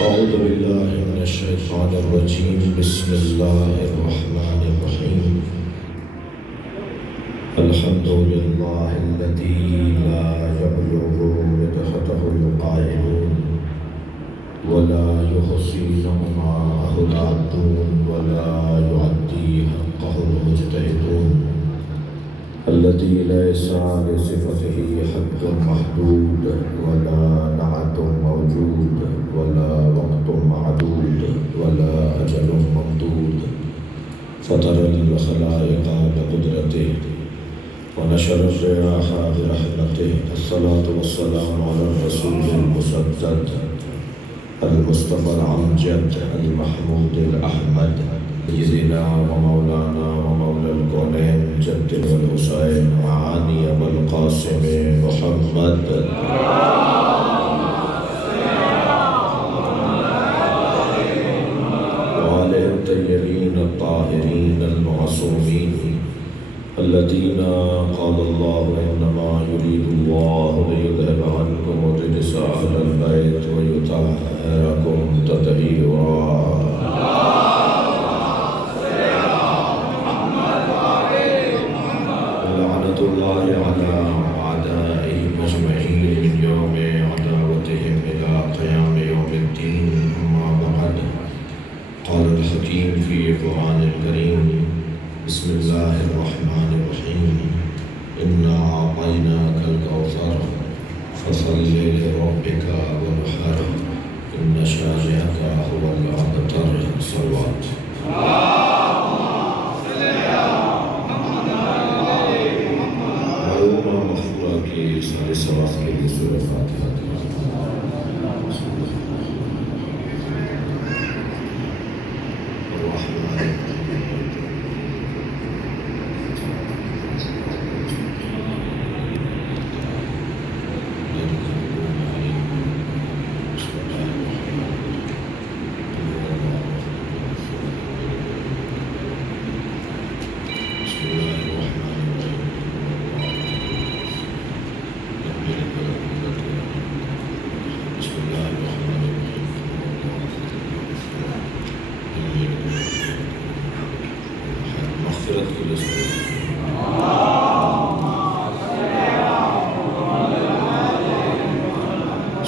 أعوذ بالله من الشيطان الرجيم. بسم الله الرحمن الرحيم. الحمد لله الذي لا يبلغ مدحته القائلون ولا يحصي نعماءه العادون ولا يعدي حقه المجتهدون الذي ليس لصفته حد محدود ولا نعت موجود ولا وقت معدود ولا أجل ممدود فطر الخلائق بقدرته ونشر الرياح برحمته. الصلاة والسلام على الرسول المسدد المصطفى الأمجد المحمود الأحمد سيدنا ومولانا ومولى الكونين جد والحسين وعاني أبا القاسم محمد وآله الطيبين الطاهرين المعصومين الذين قال الله إنما يريد الله ليذهب عنكم الرجس أهل البيت ويطهركم تطهيرا. لعنة الله على أعدائهم أجمعين من يوم عداوتهم إلى قيام يوم الدين. أما بعد، قال الحكيم في القرآن الكريم: بسم الله الرحمن الرحيم. إنا أعطيناك الكوثر فصل لربك وانحر إن شانئك هو الأبتر. صلوات. معلومہ مغفورہ کی سارے ثواب کے لیے سورہ فاتحہ.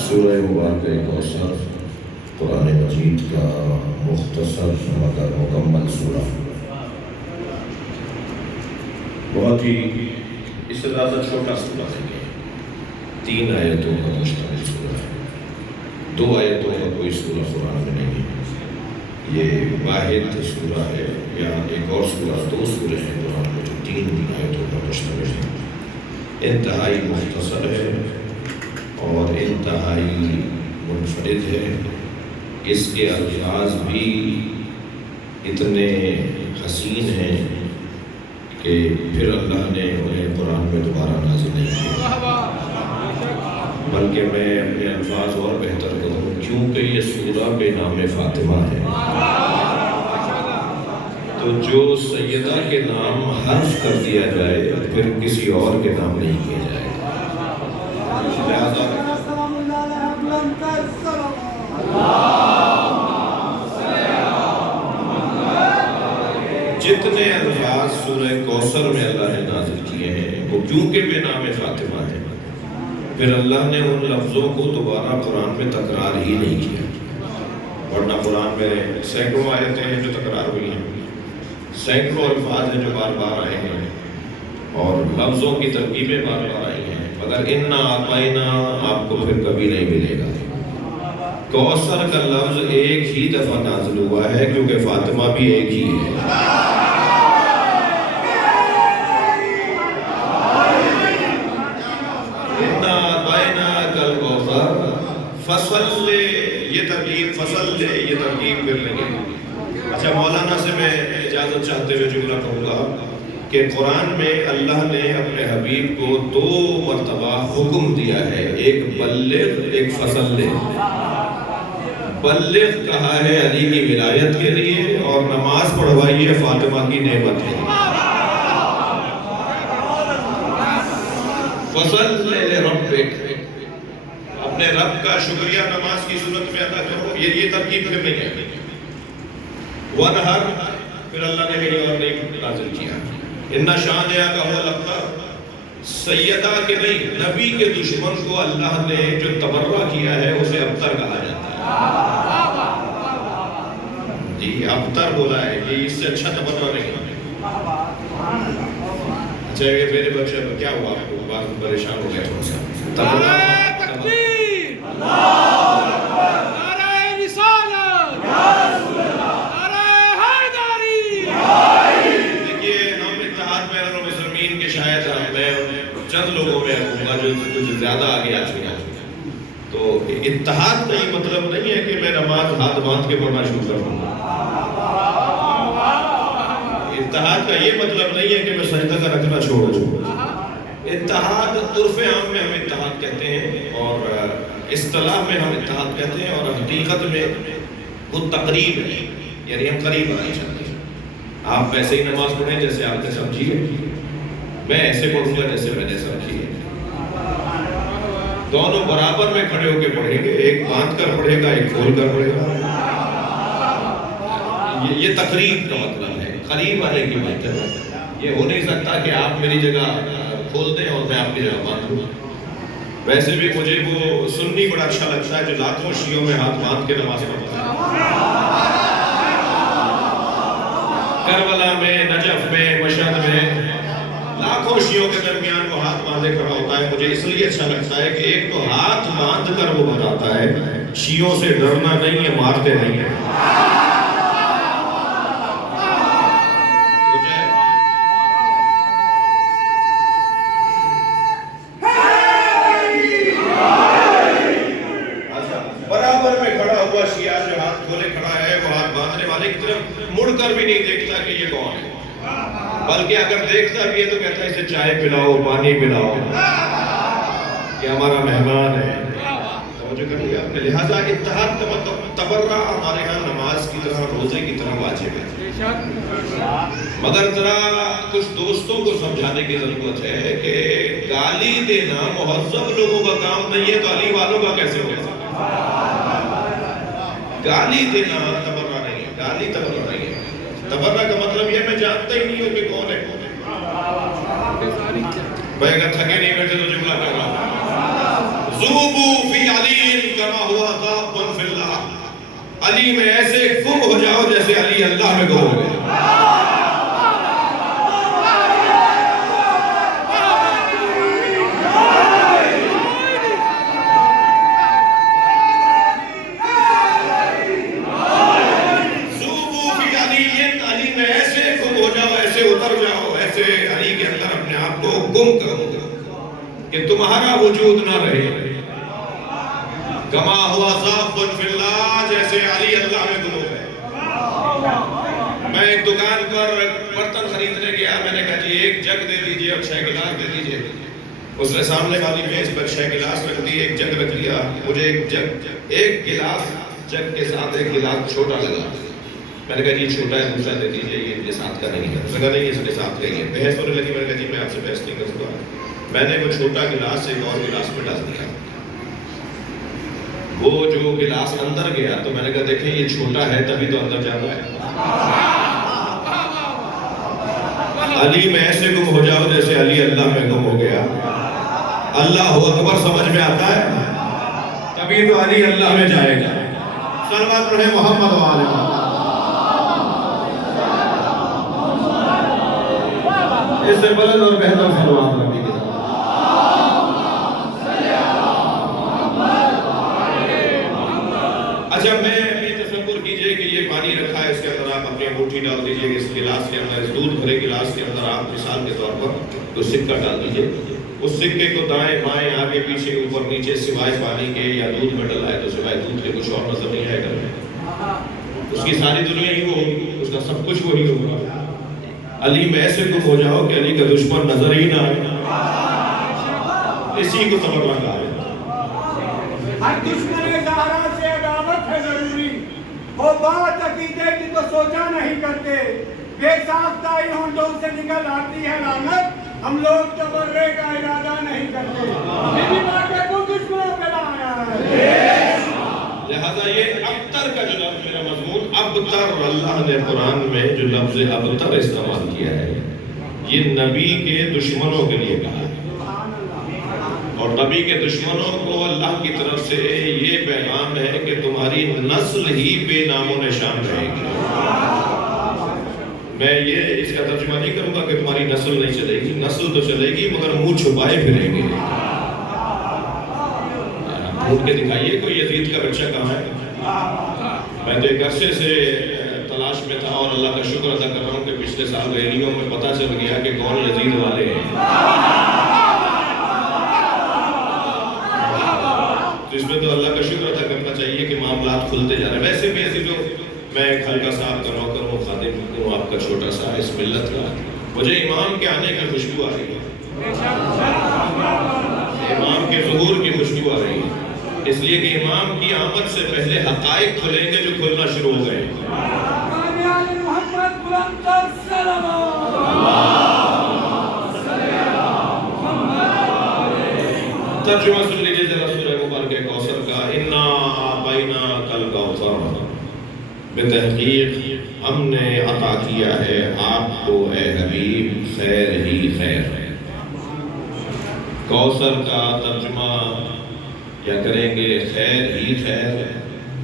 سورہ مبارکہ کوثر قرآن مجید کا مختصر مگر مکمل سورہ، بہت ہی اس سے زیادہ چھوٹا سورہ ہے. 3 آیتوں کا مشتمل سورہ ہے. 2 آیتوں کا کوئی سورہ قرآن میں نہیں ہے. یہ واحد سورہ ہے، یا ایک اور سورہ 2 سورے ہیں قرآن میں جو 3 آیتوں کا مشتمل ہے. انتہائی مختصر ہے اور انتہائی منفرد ہے. اس کے الفاظ بھی اتنے حسین ہیں کہ پھر اللہ نے انہیں قرآن میں دوبارہ نازل نہیں کیا، بلکہ میں اپنے الفاظ اور بہتر کروں کیونکہ یہ سورہ بے نام فاطمہ ہے، تو جو سیدہ کے نام حرف کر دیا جائے پھر کسی اور کے نام نہیں کیا جائے. لہذا جتنے الفاظ سورہ کوثر میں اللہ نے نازل کیے ہیں وہ کیونکہ بے نام فاطمہ ہے، پھر اللہ نے ان لفظوں کو دوبارہ قرآن میں تکرار ہی نہیں کیا. ورنہ قرآن میں سینکڑوں آیتیں ہیں جو تکرار ہوئی ہیں، سینکڑوں الفاظ ہیں جو بار بار آئے ہیں، اور لفظوں کی ترکیبیں بار بار آئی ہیں، مگر انا اعطینا آپ کو پھر کبھی نہیں ملے گا. کوثر کا لفظ ایک ہی دفعہ نازل ہوا ہے کیونکہ فاطمہ بھی ایک ہی ہے. انا اعطیناک الکوثر فصل، یہ ترکیب فصل یہ ترکیب کر لیں گے. اچھا، مولانا سے میں اجازت چاہتے ہوئے جملہ کہوں گا کہ قرآن میں اللہ نے اپنے حبیب کو 2 مرتبہ حکم دیا ہے، ایک بلغ ایک فصل لے. بلغ کہا ہے علی کی ولایت کے لیے، اور نماز پڑھوائیے فاطمہ کی نعمت ہے. فصل لربک، اپنے رب کا شکریہ نماز کی صورت میں ادا کرو. یہ ترکیب پھر نہیں ہے. وَنْهَرْ پھر اللہ نے کہیں اور نہیں نازل کیا. اِنَّ شَانِئَكَ هُوَ الْأَبْتَرُ سیدہ کے نہیں، نبی کے دشمن کو اللہ نے جو تبرہ کیا ہے اسے ابتر کہا جاتا ہے. جی ابتر بولا ہے کہ اس سے اچھا تبرہ نہیں. اچھا یہ میرے بچے کیا ہوا آپ کو بات پریشان ہو گیا تھوڑا سا. تکبیر، نعرہ رسالت، نعرہ حیدری. دیکھیے ہم اتحاد بین المسلمین کے شاید میں چند لوگوں میں ہوں گا جو کچھ زیادہ آگے آ چکے ہیں. تو اتحاد کا یہ مطلب نہیں ہے کہ میں نماز ہاتھ باندھ کے پڑھنا شروع کر دوں. اتحاد کا یہ مطلب نہیں ہے کہ میں سجدہ کا رکھنا چھوڑ دوں. اتحاد عرف عام میں ہم اتحاد کہتے ہیں اور اصطلاح میں ہم اتحاد کہتے ہیں اور حقیقت میں وہ تقریب ہے، یعنی ہم قریب آنا چاہتے ہیں. آپ ویسے ہی نماز پڑھیں جیسے آپ نے سمجھی ہے، میں ایسے پڑھوں گا جیسے میں نے سمجھی ہے. دونوں برابر میں کھڑے ہو کے پڑھیں گے، ایک باندھ کر پڑھے گا ایک کھول کر پڑھے گا. یہ تقریب کا مطلب ہے، قریب آنے کی بات ہے. یہ ہو نہیں سکتا کہ آپ میری جگہ کھول دیں اور میں آپ کی جگہ باندھ دوں. ویسے بھی مجھے وہ سنی بڑا اچھا لگتا ہے جو لاکھوں شیعوں میں ہاتھ باندھ کے نماز پڑھتا ہے. کربلا میں، نجف میں، مشہد میں لاکھوں شیعوں کے درمیان وہ ہاتھ باندھے کھڑا ہوتا ہے. مجھے اس لیے اچھا لگتا ہے کہ ایک تو ہاتھ باندھ کر وہ بتاتا ہے شیعوں سے ڈرنا نہیں ہے، مارتے نہیں ہے. برابر میں کھڑا ہوا شیعہ جو ہاتھ کھولے کھڑا ہے وہ ہاتھ باندھنے والے کی طرف مڑ کر بھی نہیں دیکھتا کہ یہ کون ہے، بلکہ اگر دیکھتا بھی ہے تو کہتا ہے اسے چائے پلاؤ، پانی پلاؤ، یہ ہمارا مہمان ہے. لہذا اتحاد کا مطلب تبرہ ہمارے ہاں نماز کی طرح، روزے کی طرح واجب ہے. مگر ذرا کچھ دوستوں کو سمجھانے کی ضرورت ہے کہ گالی دینا مہذب لوگوں کا کام نہیں ہے، گالی والوں کا کیسے ہوگا. گالی دینا تبرہ نہیں ہے، گالی تبرہ نہیں ہے. تبرہ کا مطلب یہ میں جانتا ہی نہیں ہوں کہ کون ہے. میں اگر تھکے نہیں بیٹھے تو جملہ کر رہا ہوں. ذوبوا فی علی کما ہوا غاب فی اللہ. علی میں ایسے گم ہو جاؤ جیسے علی اللہ میں گم ہو گئے. گم کروں گا کہ تمہارا وجود نہ رہے. کما ہوا ذاب فی اللہ، جیسے علی اللہ میں گم ہو گئے. میں ایک دکان پر برتن خریدنے گیا، میں نے کہا جی ایک جگ دے دیجئے اور 6 گلاس دے دیجئے. اس نے سامنے والی میز پر 6 گلاس رکھ دی، ایک جگ رکھ لیا. مجھے ایک گلاس جگ کے ساتھ ایک گلاس چھوٹا لگا. میں نے کہا جی چھوٹا ہے دوسرا دے دیجئے، یہ ساتھ کا نہیں ہے. اس نے کہا نہیں اس ساتھ کا ہی ہے. بحث ہونے لگی. میں نے کہا جی میں آپ سے بحث نہیں کروں گا. میں نے وہ چھوٹا گلاس ایک اور گلاس میں ڈال دیا. وہ جو گلاس اندر گیا تو میں نے کہا دیکھیں یہ چھوٹا ہے تبھی تو اندر جاتا ہے. علی میں ایسے گم ہو جاؤ جیسے علی اللہ میں گم ہو گیا. اللہ اکبر سمجھ میں آتا ہے تبھی تو علی اللہ میں جائے گا. صلوات پڑھیں محمد وآلہ. اس سے بلند اور بہتر صلوات نبی کی طرف. اچھا میں ابھی تصور کیجئے کہ یہ پانی رکھا ہے، اس کے اندر آپ اپنی انگوٹھی ڈال دیجئے. اس گلاس کے اندر، اس دودھ بھرے گلاس کے اندر آپ مثال کے طور پر تو سکہ ڈال دیجئے. اس سکے کو دائیں بائیں آگے پیچھے اوپر نیچے سوائے پانی کے یا دودھ میں ڈلائے تو سوائے دودھ کے کچھ اور نظر نہیں آئے گا. اس کی ساری دنیا ہی وہ ہوگی، اس کا سب کچھ وہی ہوگا. علی میں ایسے گم ہو جاؤ کہ علی کا دشمن نظر ہی نہ آئے. اسی کو تبرہ کہا ہے. ہر دشمن زہرا سے عداوت ہے ضروری، وہ بات عقیدے کی تو سوچا نہیں کرتے. بے ساختہ ہونٹوں سے نکل آتی ہے لعنت، ہم لوگ تبرے کا ارادہ نہیں کرتے. میری بات ہے کو دشمنوں پہ لایا ہے. لہذا یہ ابتر کا جو لفظ میرا مضمون ابتر، اللہ نے قرآن میں جو لفظ ابتر استعمال کیا ہے یہ نبی کے دشمنوں کے لیے کہا ہے، اور نبی کے دشمنوں کو اللہ کی طرف سے یہ پیغام ہے کہ تمہاری نسل ہی بے نام و نشان رہے گی۔ میں یہ اس کا ترجمہ نہیں کروں گا کہ تمہاری نسل نہیں چلے گی، نسل تو چلے گی مگر منہ چھپائے پھریں گے۔ ڈھونڈ کے دکھائیے کوئی یزید کا بچہ کہاں ہے؟ میں تو ایک عرصے سے تلاش میں تھا، اور اللہ کا شکر ادا کر رہا ہوں کہ پچھلے سال ریلیوں میں پتہ چل گیا کہ کون یزید والے ہیں۔ تو اس میں تو اللہ کا شکر ادا کرنا چاہیے کہ معاملات کھلتے جا رہے ہیں۔ ویسے بھی عزیزوں، میں ایک ہلکا سا آپ کا نوکر ہوں، خادم ہوں آپ کا چھوٹا سا اس ملت کا، مجھے امام کے آنے کی خوشبو آ رہی ہے، امام کے ظہور کی خوشبو آ رہی ہے، اس لیے کہ امام کی آمد سے پہلے حقائق کھلیں گے جو کھلنا شروع ہو گئے۔ ترجمہ سن لیجیے ذرا سورہ مبارکہ کوثر کا۔ انا اعطیناک الکوثر، بتحقیق ہم نے عطا کیا ہے آپ کو اے حبیب خیر ہی خیر۔ کوثر کا ترجمہ یا کریں گے خیر ہی خیر،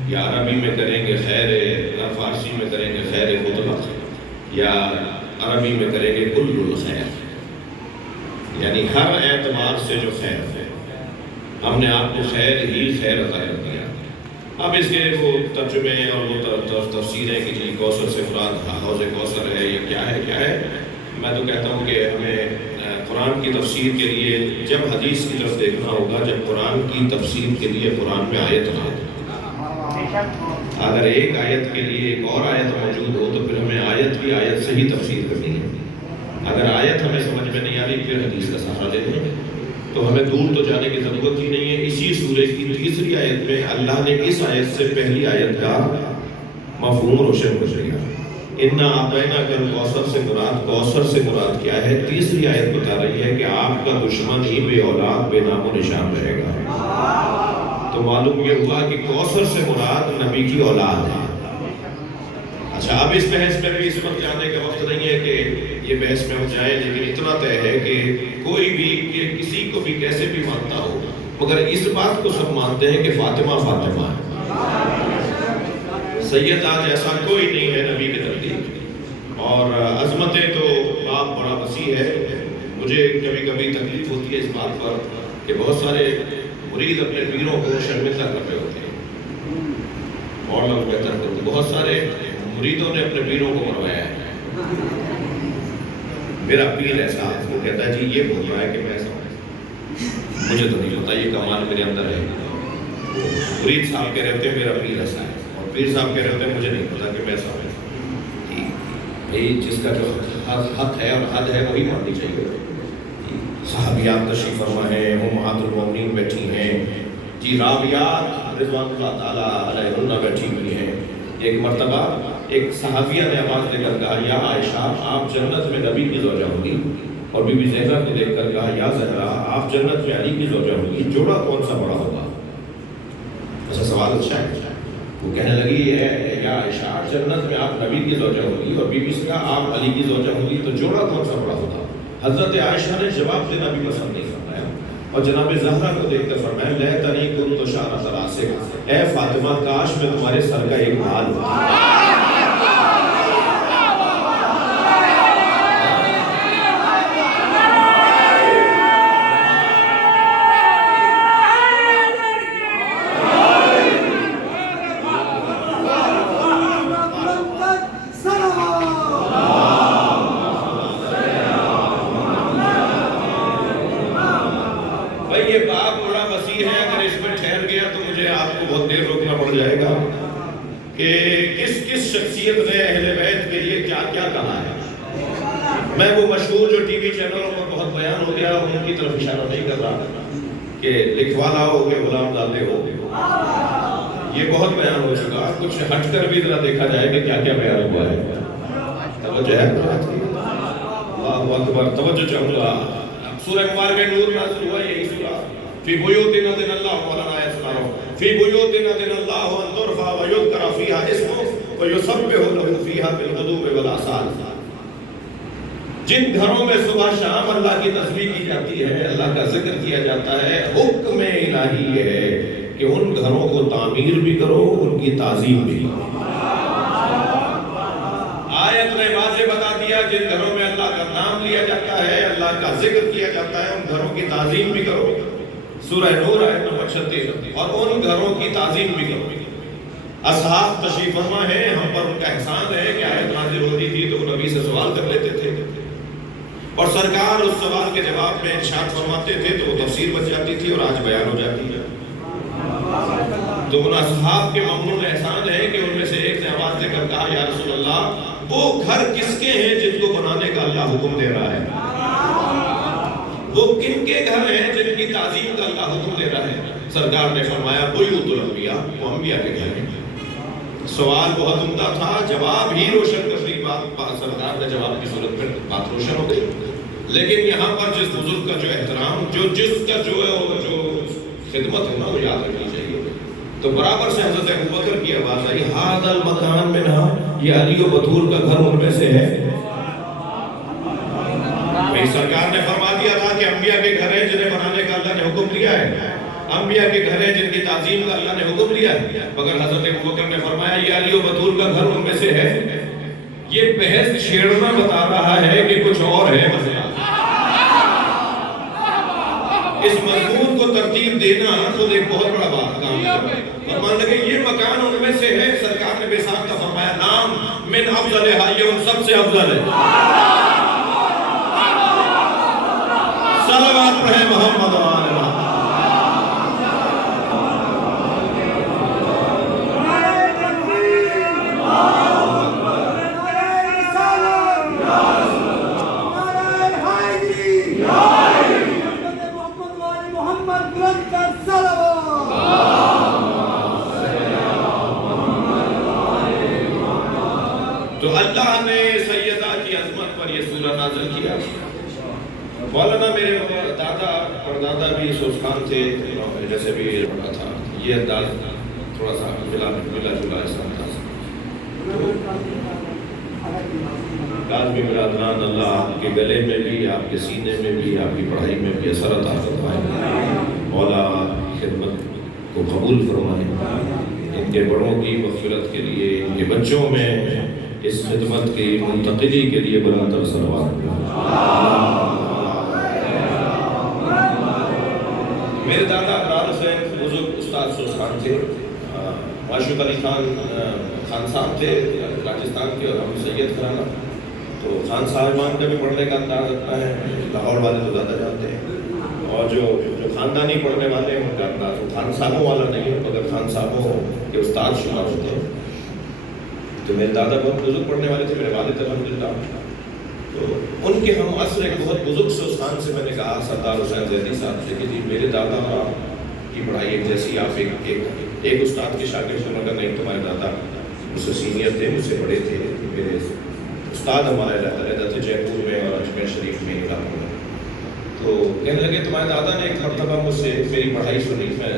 یا عربی میں کریں گے خیر، یا فارسی میں کریں گے خیر مطلق، یا عربی میں کریں گے کل الخیر، یعنی ہر اعتبار سے جو خیر ہے ہم نے آپ کو خیر ہی خیر عطا کر دیا۔ اب اس کے وہ ترجمے اور وہ تفسیریں کہ جی کوثر سے مراد حوض کوثر ہے یا کیا ہے، میں تو کہتا ہوں کہ ہمیں قرآن کی تفسیر کے لیے جب حدیث کی طرف دیکھنا ہوگا، جب قرآن کی تفسیر کے لیے قرآن میں آیت نہ ہو، اگر ایک آیت کے لیے ایک اور آیت موجود ہو تو پھر ہمیں آیت کی آیت سے ہی تفسیر کرنی ہے۔ اگر آیت ہمیں سمجھ میں نہیں آ رہی پھر حدیث کا سہارا لینا ہے، تو ہمیں دور تو جانے کی ضرورت ہی نہیں ہے۔ اسی سورہ کی تیسری آیت میں اللہ نے اس آیت سے پہلی آیت کا مفہوم روشن کر دیا۔ انا اعطیناک الکوثر سے مراد، کوثر سے مراد کیا ہے؟ تیسری آیت بتا رہی ہے کہ آپ کا دشمن ہی بے اولاد بے نام و نشان رہے گا۔ تو معلوم یہ ہوا کہ کوثر سے مراد نبی کی اولاد ہے۔ اچھا، اب اس بحث میں بھی اس وقت جانے کا وقت نہیں ہے کہ یہ بحث میں ہو جائے، لیکن اتنا طے ہے کہ کوئی بھی کہ کسی کو بھی کیسے بھی مانتا ہو، مگر اس بات کو سب مانتے ہیں کہ فاطمہ فاطمہ ہے، سیدہ جیسا کوئی نہیں ہے نبی کے نزدیک۔ اور عظمتیں تو باب بڑا وسیع ہے۔ مجھے کبھی کبھی تکلیف ہوتی ہے اس بات پر کہ بہت سارے مرید اپنے پیروں کو شرمندہ کر رہے ہوتے ہیں، اور لوگ بہتر کرتے، بہت سارے مریدوں نے اپنے پیروں کو مروایا ہے۔ میرا پیر ایسا ہے، وہ کہتا ہے جی یہ بول رہا ہے کہ میں ایسا ہوں، مجھے تو نہیں پتا، یہ کمال میرے اندر ہے۔ مرید صاحب کہہ رہے ہیں میرا پیر ایسا ہے، اور پیر صاحب کہہ رہے ہیں مجھے نہیں پتا کہ میں ایسا ہوں۔ جس کا جو حق ہے اور حد ہے وہی ماننی چاہیے۔ صحابیات تشریف فرما ہیں، امہات المومنین بیٹھی ہیں، جی رابعات رضوان اللہ تعالیٰ علیہن بیٹھی ہوئی ہیں۔ ایک مرتبہ ایک صحابیہ نے آواز دے کر کہا، یا عائشہ آپ جنت میں نبی کی زوجہ ہوں گی، اور بی بی زہرا کو دیکھ کر کہا، یا زہرا آپ جنت میں علی کی زوجہ ہوں گی، جوڑا کون سا بڑا ہوگا؟ ایسا سوال اچھا ہے۔ وہ کہنے لگی ہے یا عائشہ جنت میں آپ نبی کی زوجہ ہوں گی، اور بی بی سے کہا آپ علی کی زوجہ ہوں گی، تو جوڑا کون سا بڑا ہوگا؟ حضرت عائشہ نے جواب دینا بھی پسند نہیں فرمایا، اور جناب زہرا کو دیکھ کر فرمایا، لیتنی کنت شعرۃ راسک، اے فاطمہ کاش میں تمہارے سر کا ایک بال ہوتا۔ یہ باب بڑا وسیع ہے، اگر اس میں ٹھہر گیا تو مجھے آپ کو بہت دیر روکنا پڑ جائے گا کہ کس شخصیت نے اہل بیت کے لیے کیا کیا کہا ہے۔ میں وہ مشہور جو ٹی وی چینلوں پر بہت بیان ہو گیا ان کی طرف اشارہ نہیں کر رہا کہ لکھوالا ہو گے غلام دادے ہو گے، یہ بہت بیان ہو چکا۔ کچھ ہٹ کر بھی ذرا دیکھا جائے کہ کیا کیا بیان ہوا ہے۔ توجہ ہے؟ اللہ اکبر، توجہ چاہوں گا۔ سورہ مبارکہ نور نازل ہوا، یہی سورہ فی بیوت اذن اللہ مولانا آیت سنا رہا ہوں۔ فی بیوت اذن اللہ ان ترفع ویذکر فیہا اسمہ ویسبح لہ فیہا بالغدو والآصال. جن گھروں میں صبح شام اللہ کی تسبیح کی جاتی ہے، اللہ کا ذکر کیا جاتا ہے، حکم الہی یہ ہے کہ ان گھروں کو تعمیر بھی کرو، ان کی تعظیم بھی کرو. آیت نے واضح بتا دیا جن گھروں میں اللہ کا نام لیا جاتا ہے، اللہ کا ذکر کیا جاتا ہے، ان گھروں کی تعظیم بھی کرو. سورہ نور آیت نمبر 36. اور ان گھروں کی تعظیم بھی کرو. اصحاب تشریف فرما ہے، ہم پر ان کا احسان ہے کہ آیت نازل ہوتی تھی تو وہ نبی سے سوال کر لیتے تھے اور سرکار اس سوال کے جواب میں ارشاد فرماتے تھے تو وہ تفسیر بچ جاتی تھی اور آج بیان ہو جاتی ہے. تو ان اصحاب کے ممنون احسان ہے کہ ان میں سے ایک نے آواز دے کر کہا یا رسول اللہ وہ گھر کس کے ہیں جن کو بنانے کا اللہ حکم دے رہا ہے؟ وہ کن کے گھر ہیں جن کی تعظیم کا اللہ حکم دے رہا ہے؟ سرکار نے فرمایا بیوت الانبیاء، وہ انبیاء کے گھر ہیں. سوال بہت عمدہ تھا، جواب ہی روشن کر دی. سرکار نے جواب کی صورت میں بات روشن ہو گئی. لیکن یہاں پر جس بزرگ کا جو احترام، جس کا جو خدمت ہے نا وہ یاد رکھنی چاہیے. تو برابر سے حضرت ابوبکر کی آواز آئی ھذا المکان منھا، یہ علی و بطول کا گھر ان میں سے ہے. سرکار نے فرما دیا تھا کہ انبیاء کے گھر ہیں جنہیں بنانے کا اللہ نے حکم دیا ہے، انبیاء کے گھر ہیں جن کی تعظیم کا اللہ نے حکم دیا ہے. مگر حضرت ابوبکر نے فرمایا یہ علی و بطول کا گھر ان میں سے ہے. یہ بحث چھیڑنا بتا رہا ہے کہ کچھ اور ہے مسئلہ. اس مضمون کو ترتیب دینا خود ایک بہت بڑا بات کام ہے. اور مان لگے یہ مکان ان میں سے ہے. سرکار نے بے ساختہ فرمایا نام من افضلھا، یہ ان سب سے افضل ہے. صلوات پڑھیں محمد و آل محمد. تو اللہ نے سیدہ کی عظمت پر یہ سورہ نازل کیا. مولانا میرے دادا پردادا بھی سوسخان تھے، جیسے بھی پڑھا تھا یہ انداز تھوڑا سا ملا جلا ایسا انداز. لازمی برادران، اللہ آپ کے گلے میں بھی، آپ کے سینے میں بھی، آپ کی پڑھائی میں بھی اثر عطا فرمائے. مولا خدمت کو قبول فرمائے. ان کے بڑوں کی مغفرت کے لیے، ان کے بچوں میں اس خدمت کی منتقلی کے لیے بلند تر صلوات. میرے دادا ابرار حسین بزرگ استاد سوسخان تھے. معشوق علی خان صاحب تھے راجستھان کے، اور ہم سید گھرانہ. تو خان صاحبان کا بھی پڑھنے کا انداز رکھتا ہے، لاہور والے تو زیادہ جانتے ہیں. اور جو خاندانی پڑھنے والے ہیں ان کا انداز خان صاحبوں والا نہیں ہے، مگر خان صاحبوں کے استاد شمار ہوتے ہیں. تو میرے دادا بہت بزرگ پڑھنے والے تھے، میرے والد الحمدللہ. تو ان کے ہم عصر ایک بہت بزرگ سے استاد سے میں نے کہا سردار حسین زیدی صاحب سے کہ جی میرے دادا اور آپ کی پڑھائی ایک جیسی، آپ ایک استاد کے شاگرد سے. مگر نہیں، تمہارے دادا مجھ سے سینئر تھے، مجھ سے بڑے تھے. میرے استاد ہمارے رہتے تھے جے پور میں اور اجمیر شریف میں علاقوں میں. تو کہنے لگے تمہارے دادا نے ایک مرتبہ مجھ سے میری پڑھائی سنی. میں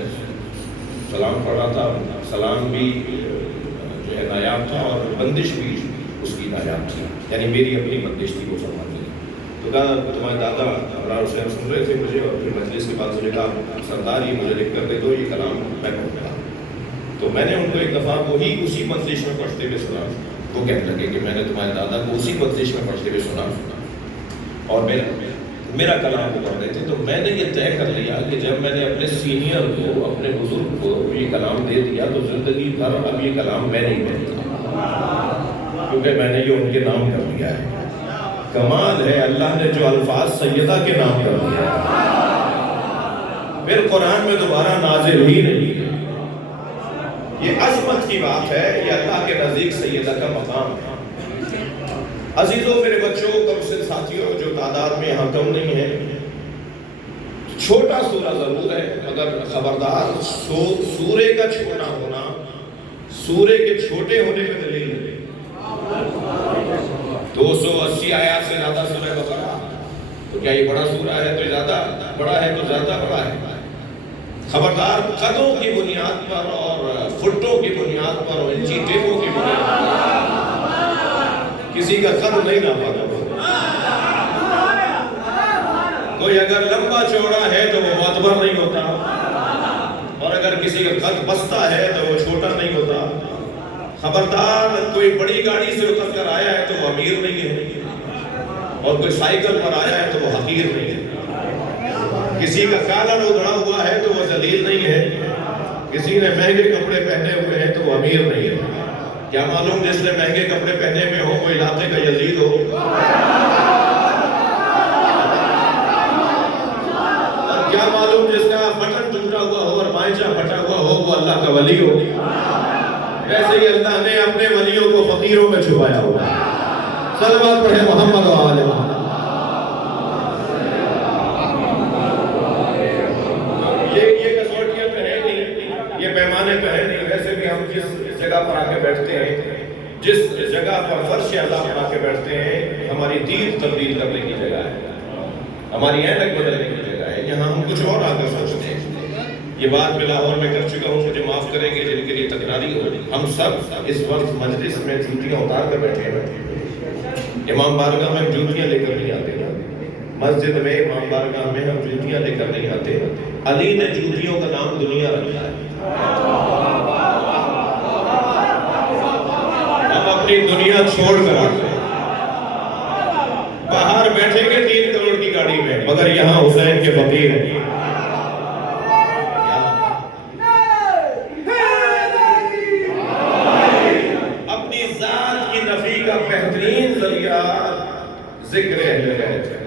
سلام پڑھ رہا تھا، سلام بھی جو ہے نایاب تھا اور بندش بھی اس کی نایاب تھی، یعنی میری اپنی بندش تھی وہ فرمانے کی. تو کہا تمہارے دادا ابرار حسین سن رہے تھے مجھے، اور پھر مجلس کے بعد مجھے کہا سردار یہ مجھے لکھ کر دے دو، یہ کلام میں پڑھ گیا. تو میں نے ان کو ایک دفعہ وہی اسی مجلس میں پڑھتے ہوئے سنا. وہ کہنے لگے کہ میں نے تمہارے دادا کو اسی مجلس میں پڑھتے ہوئے سنا اور میرا کلام وہ پڑھ رہے تھے. تو میں نے یہ طے کر لیا کہ جب میں نے اپنے سینئر کو، اپنے بزرگ کو یہ کلام دے دیا تو زندگی بھر اب یہ کلام میں نہیں پڑھتا، کیونکہ میں نے یہ ان کے نام کر دیا ہے. کمال ہے، اللہ نے جو الفاظ سیدہ کے نام کر دیا پھر قرآن میں دوبارہ نازل ہی نہیں. یہ عظمت کی بات ہے، یہ اللہ کے نزدیک سیدہ کا مقام ہے. عزیزوں، میرے بچوں، کم سے ساتھیوں، جو تعداد میں یہاں کم نہیں ہے، چھوٹا سورہ ضرور ہے مگر خبردار سورے کا چھوٹا ہونا سورے کے چھوٹے ہونے کا دلیل ہے. 280 آیات سے زیادہ سورہ بقرہ، تو کیا یہ بڑا سورہ ہے تو زیادہ بڑا ہے تو زیادہ بڑا ہے؟ خبردار قدوں کی بنیاد پر اور فٹوں کی بنیاد پر اور انچی ٹیپوں کی بنیاد پر کسی کا قد نہیں ناپا کرتا۔ کوئی اگر لمبا چوڑا ہے تو وہ معتبر نہیں ہوتا، اور اگر کسی کا قد بستہ ہے تو وہ چھوٹا نہیں ہوتا۔ خبردار کوئی بڑی گاڑی سے اتر کر آیا ہے تو وہ امیر نہیں ہے، اور کوئی سائیکل پر آیا ہے تو وہ حقیر نہیں ہے۔ کسی کا کالر ادھڑا ہوا ہے تو وہ ذلیل نہیں ہے، کسی نے مہنگے کپڑے پہنے ہوئے ہیں تو وہ امیر نہیں ہے۔ کیا معلوم جس نے مہنگے کپڑے پہنے ہوئے ہو وہ علاقے کا یزید ہو، اور کیا معلوم جس کا بٹن ٹوٹا ہوا ہو اور مائچا پھٹا ہوا ہو وہ اللہ کا ولی ہو۔ ایسے ہی اللہ نے اپنے ولیوں کو فقیروں میں چھپایا ہوا ہے۔ صلوات پڑھیں محمد و آل محمد۔ یہ کسوٹیاں پہ ہے نہیں، یہ پیمانے پہ ہے نہیں۔ ویسے بھی ہم جس جگہ پر آ کے بیٹھتے ہیں، جس جگہ پر فرش اللہ پر آ کے بیٹھتے ہیں، ہماری دین تبدیل کرنے کی جگہ ہے، ہماری اینک بدلنے کی جگہ ہے۔ یہاں ہم کچھ اور آگے سوچتے ہیں۔ یہ بات میں لاہور میں کر چکا ہوں، مجھے معاف کریں گے جن کے لیے تکراری ہو۔ ہم سب اس وقت مجلس میں جوتیاں اتار کر بیٹھے ہیں۔ امام بارگاہ میں جوتیاں لے کر نہیں آتے، مسجد میں امام بارگاہ میں ہم جوتیاں لے کر نہیں آتے۔ علی نے جوتیوں کا نام دنیا رکھا ہے۔ ہم اپنی دنیا چھوڑ کر آتے ہیں۔ باہر بیٹھیں گے 3 کروڑ کی گاڑی میں، مگر یہاں حسین کے فقیر ہیں۔ اپنی ذات کی نفی کا بہترین ذریعہ ذکر اہل بیت ہے۔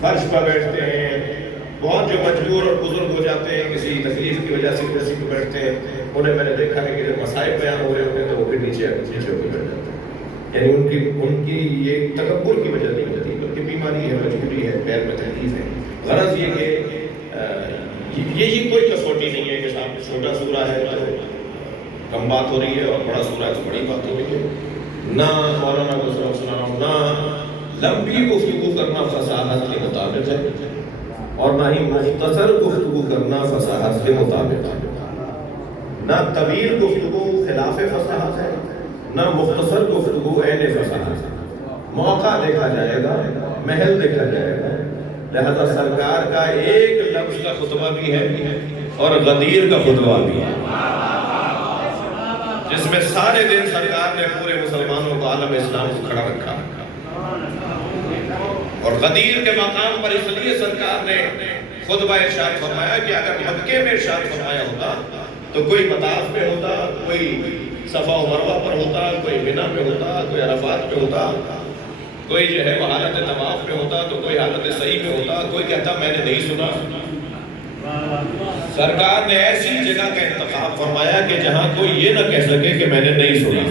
فرش پر بیٹھتے ہیں، بہت جو مجبور اور بزرگ ہو جاتے ہیں کسی تکلیف کی وجہ سے کرسی پہ بیٹھتے ہیں، انہیں میں نے دیکھا ہے کہ جب مسائل بیان ہو رہے ہوتے ہیں تو وہ پھر نیچے ہو کے بیٹھ جاتے ہیں۔ یعنی ان کی یہ تکبر کی وجہ نہیں ہوتی، بلکہ بیماری ہے، مجبوری ہے، پیر میں تکلیف ہے۔ غرض یہ کہ یہی کوئی کسوٹی نہیں ہے کہ صاحب چھوٹا سورہ ہے تو کم بات ہو رہی ہے اور بڑا سورہ ہے تو بڑی بات ہو رہی ہے۔ نہ مولانا کو سنا رہا ہوں، نہ لمبی گفتگو کرنا فصاحت کے مطابق ہے، اور نہ ہی مختصر گفتگو کرنا فصاحت کے مطابق ہے۔ نہ طویل گفتگو خلاف فصاحت ہے، نہ مختصر گفتگو عین فصاحت ہے۔ موقع دیکھا جائے گا، محل دیکھا جائے گا۔ لہذا سرکار کا ایک لفظ کا خطبہ بھی ہے اور غدیر کا خطبہ بھی ہے، جس میں سارے دن سرکار نے پورے مسلمانوں کو عالم اسلام کو کھڑا رکھا، اور غدیر کے مقام پر اس لیے سرکار نے خطبہ ارشاد فرمایا کہ اگر مکے میں ارشاد فرمایا ہوتا تو کوئی مطاف میں ہوتا، کوئی صفا و مروہ پر ہوتا، کوئی منی میں ہوتا، کوئی عرفات میں ہوتا، کوئی جو ہے وہ حالت طواف میں ہوتا، تو کوئی حالت صحیح میں ہوتا، کوئی کہتا میں نے نہیں سنا۔ سرکار نے ایسی جگہ کا انتخاب فرمایا کہ جہاں کوئی یہ نہ کہہ سکے کہ میں نے نہیں سنا۔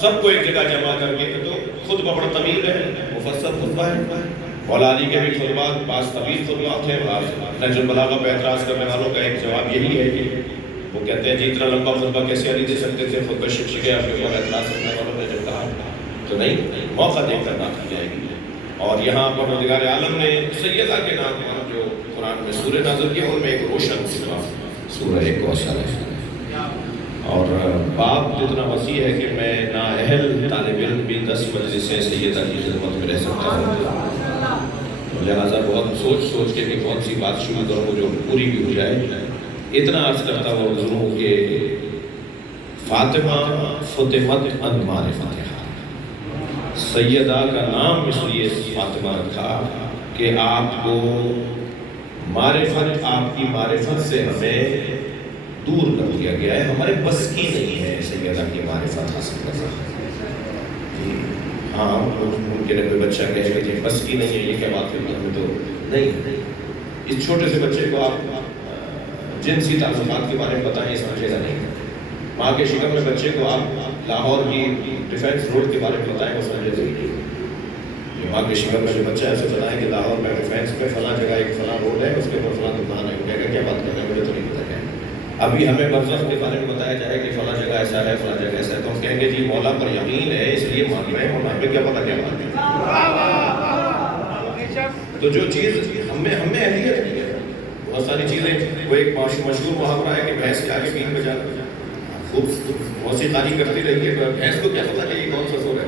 سب کو ایک جگہ جمع کر کے تو خطبہ بڑا طویل ہے، مفصل خطبہ ہے۔ مولا علی کے بھی خطبات بعض طویل خطبات ہیں، بعض نہج البلاغہ پہ اعتراض کرنے والوں کا ایک جواب یہی ہے کہ وہ کہتے ہیں جی اتنا لمبا خطبہ کیسے علی دے سکتے تھے؟ خطبہ شکشکے آپ کے اوپر اعتراض کرنے والوں نے جب کہا تو نہیں، موقع دیکھ کر بات کی جائے گی۔ اور یہاں پروردگار عالم نے سیدہ کے نام پر جو قرآن میں سورہ نازل کیا ان میں ایک روشن سورہ کوثر ہے، اور باب جتنا وسیع ہے کہ میں نااہل طالب علم بھی 10 مجلسیں سیدہ کی خدمت میں رہ سکتا ہوں۔ لہٰذا بہت سوچ کے کہ کون سی بات شروع کروں جو پوری بھی ہو جائے۔ اتنا عرض کرتا ہوں حضور کہ فاطمہ فطمت ان معرفتہا، سیدہ کا نام اس لیے فاطمہ رکھا کہ آپ کو معرفت، آپ کی معرفت سے ہمیں دور کر دیا گیا ہے، ہمارے بس کی نہیں ہے سیدہ کی معرفت حاصل کرنا۔ ہاں ممکن ہے کوئی بچہ کہے کہ جی بس کی نہیں ہے، یہ کیا بات ہے؟ تو نہیں، اس چھوٹے سے بچے کو آپ جنسی تعلقات کے بارے میں بتائیں، یہ سمجھے گا نہیں۔ ماں کے شکم میں بچے کو آپ لاہور کی ڈیفینس روڈ کے بارے میں بتائیں، وہ سمجھے گا نہیں۔ ماں کے شکم میں جو بچہ ایسے بتائیں کہ لاہور میں ڈیفینس پہ فلاں جگہ ایک فلاں روڈ ہے، اس کے اوپر فلاں دکان ہے، وہ کہے گا کیا بات کرنا ہے، مجھے تو نہیں پتا کیا ہے۔ ابھی ہمیں برزخ کے بارے میں بتایا جائے کہ فلاں جگہ ایسا ہے، فلاں جگہ ایسا ہے، تو ہم کہیں گے جی مولا پر یقین ہے اس لیے مان رہے ہیں، اور ہمیں کیا پتا کیا بات ہے۔ تو جو چیز ہمیں اہلیت نہیں ہے، بہت ساری چیزیں، وہ ایک مشہور محاورہ ہے کہ بھینس کے آگے بین بجانا، خوب موسیقی کرتی رہی ہے، بھینس کو کیا پتا کہ یہ کون سا سور ہے؟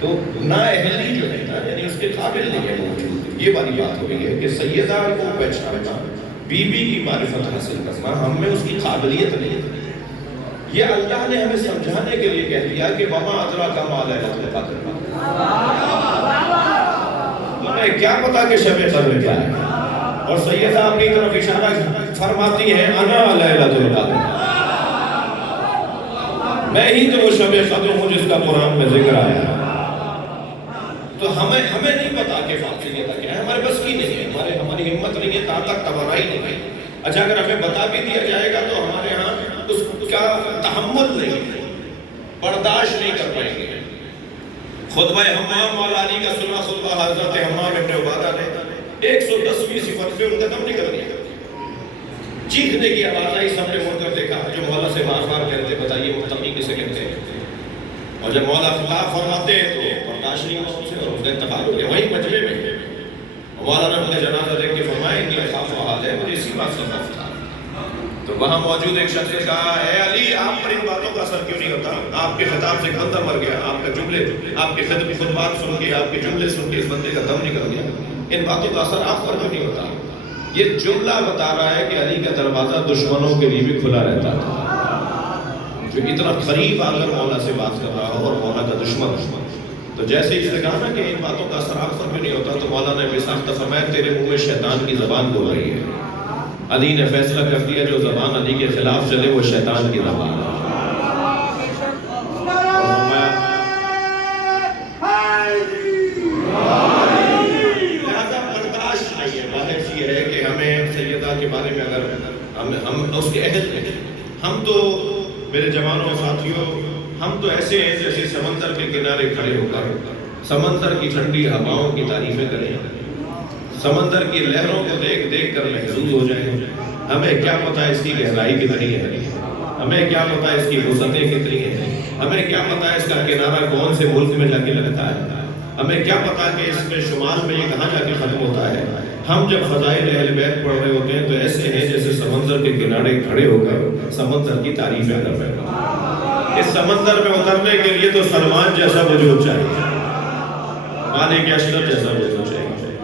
تو نااہلی جو ہے نا، یعنی اس کے قابل نہیں ہے موجود. یہ والی بات ہو رہی ہے کہ سیدہ کو پہچاننا، بی بی کی معرفت حاصل کرنا، ہم میں اس کی قابلیت نہیں ہے. یہ اللہ نے ہمیں سمجھانے کے لیے کہہ دیا کہ وما ادراک ما لیلۃ القدر. تمہیں کیا پتا کہ شب قدر کیا ہے؟ اور سیدہ اپنی طرف اشارہ فرماتی ہے انا لیلۃ القدر، میں ہی تو وہ شب قدر ہوں جس کا قرآن میں ذکر آیا ہے. تو ہمیں نہیں پتا کہ فاصلیت کیا ہے، ہمارے بس کی نہیں ہے، ہماری ہمت نہیں ہے، طاقت توانائی نہیں ہے. اچھا اگر ہمیں بتا بھی دیا جائے گا تو ہمارے ہاں اس کا تحمل نہیں ہے، برداشت نہیں کر پائیں گے. خطبہ حمام مولا علی کا سنا خطبہ حضرت حمام ابن عبادہ نے 110ویں صفت میں ان کا دم نکل گیا. چیخنے کی آواز آئی، سب نے مڑ کر دیکھا. جو مولا سے بار بار کہتے بتائیے متقی کسے کہتے ہیں، اور جب مولا خطاب فرماتے ہیں تو برداشت نہیں ہوا ان سے، اور اس نے انتقال ہو گیا وہیں مجمع میں. مولا نے مجھے جنازہ دیکھ کے فرمایا کہ خاف و حال ہے، مجھے اسی بات سے خوف تھا. تو وہاں موجود ایک شخص نے کہا اے علی، آپ پر ان باتوں کا اثر کیوں نہیں ہوتا؟ آپ کے خطاب سے بندہ مر گیا، آپ کے جملے، آپ کے خطبات سن کے، آپ کے جملے سن کے اس بندے کا دم نکل گیا. ان باتوں کا اثر آپ پر کیوں نہیں ہوتا؟ یہ جملہ بتا رہا ہے کہ علی کا دروازہ دشمنوں کے لیے بھی کھلا رہتا تھا. جو اتنا قریب آ کر مولا سے بات کر رہا ہو اور مولا کا دشمن. تو جیسے ہی اس نے کہا نا کہ ان باتوں کا اثر آپ پر بھی نہیں ہوتا، تو مولا نے بساختہ فرمایا تیرے منہ میں شیطان کی زبان بول رہی ہے. علی نے فیصلہ کر دیا جو زبان علی کے خلاف چلے وہ شیطان کی زبان ہے. لہذا برداشت نہیں ہے. باہر یہ ہے کہ ہمیں سیدہ کے بارے میں اگر ہم اس کے عہد میں، ہم تو میرے جوانوں ساتھیوں، ہم تو ایسے ہیں جیسے سمندر کے کنارے کھڑے ہو کر سمندر کی ٹھنڈی ہواؤں کی تعریفیں کریں، سمندر کی لہروں کو دیکھ دیکھ کر محظوظ ہو جائیں. ہمیں کیا پتا اس کی گہرائی کتنی ہے، ہمیں کیا پتا اس کی وسعتیں کتنی ہیں، ہمیں کیا پتا اس کا کنارہ کون سے ملک میں جا کے لگتا ہے، ہمیں کیا پتا کہ اس میں شمال میں یہ کہاں جا کے ختم ہوتا ہے. ہم جب فضائل اہل بیت پڑھ رہے ہوتے ہیں تو ایسے ہیں جیسے سمندر کے کنارے کھڑے ہو کر سمندر کی تعریفیں کر رہے ہیں. اس سمندر میں اترنے کے لیے تو سلمان جیسا وجود چاہیے، مالک اشرف جیسا وجود چاہیے،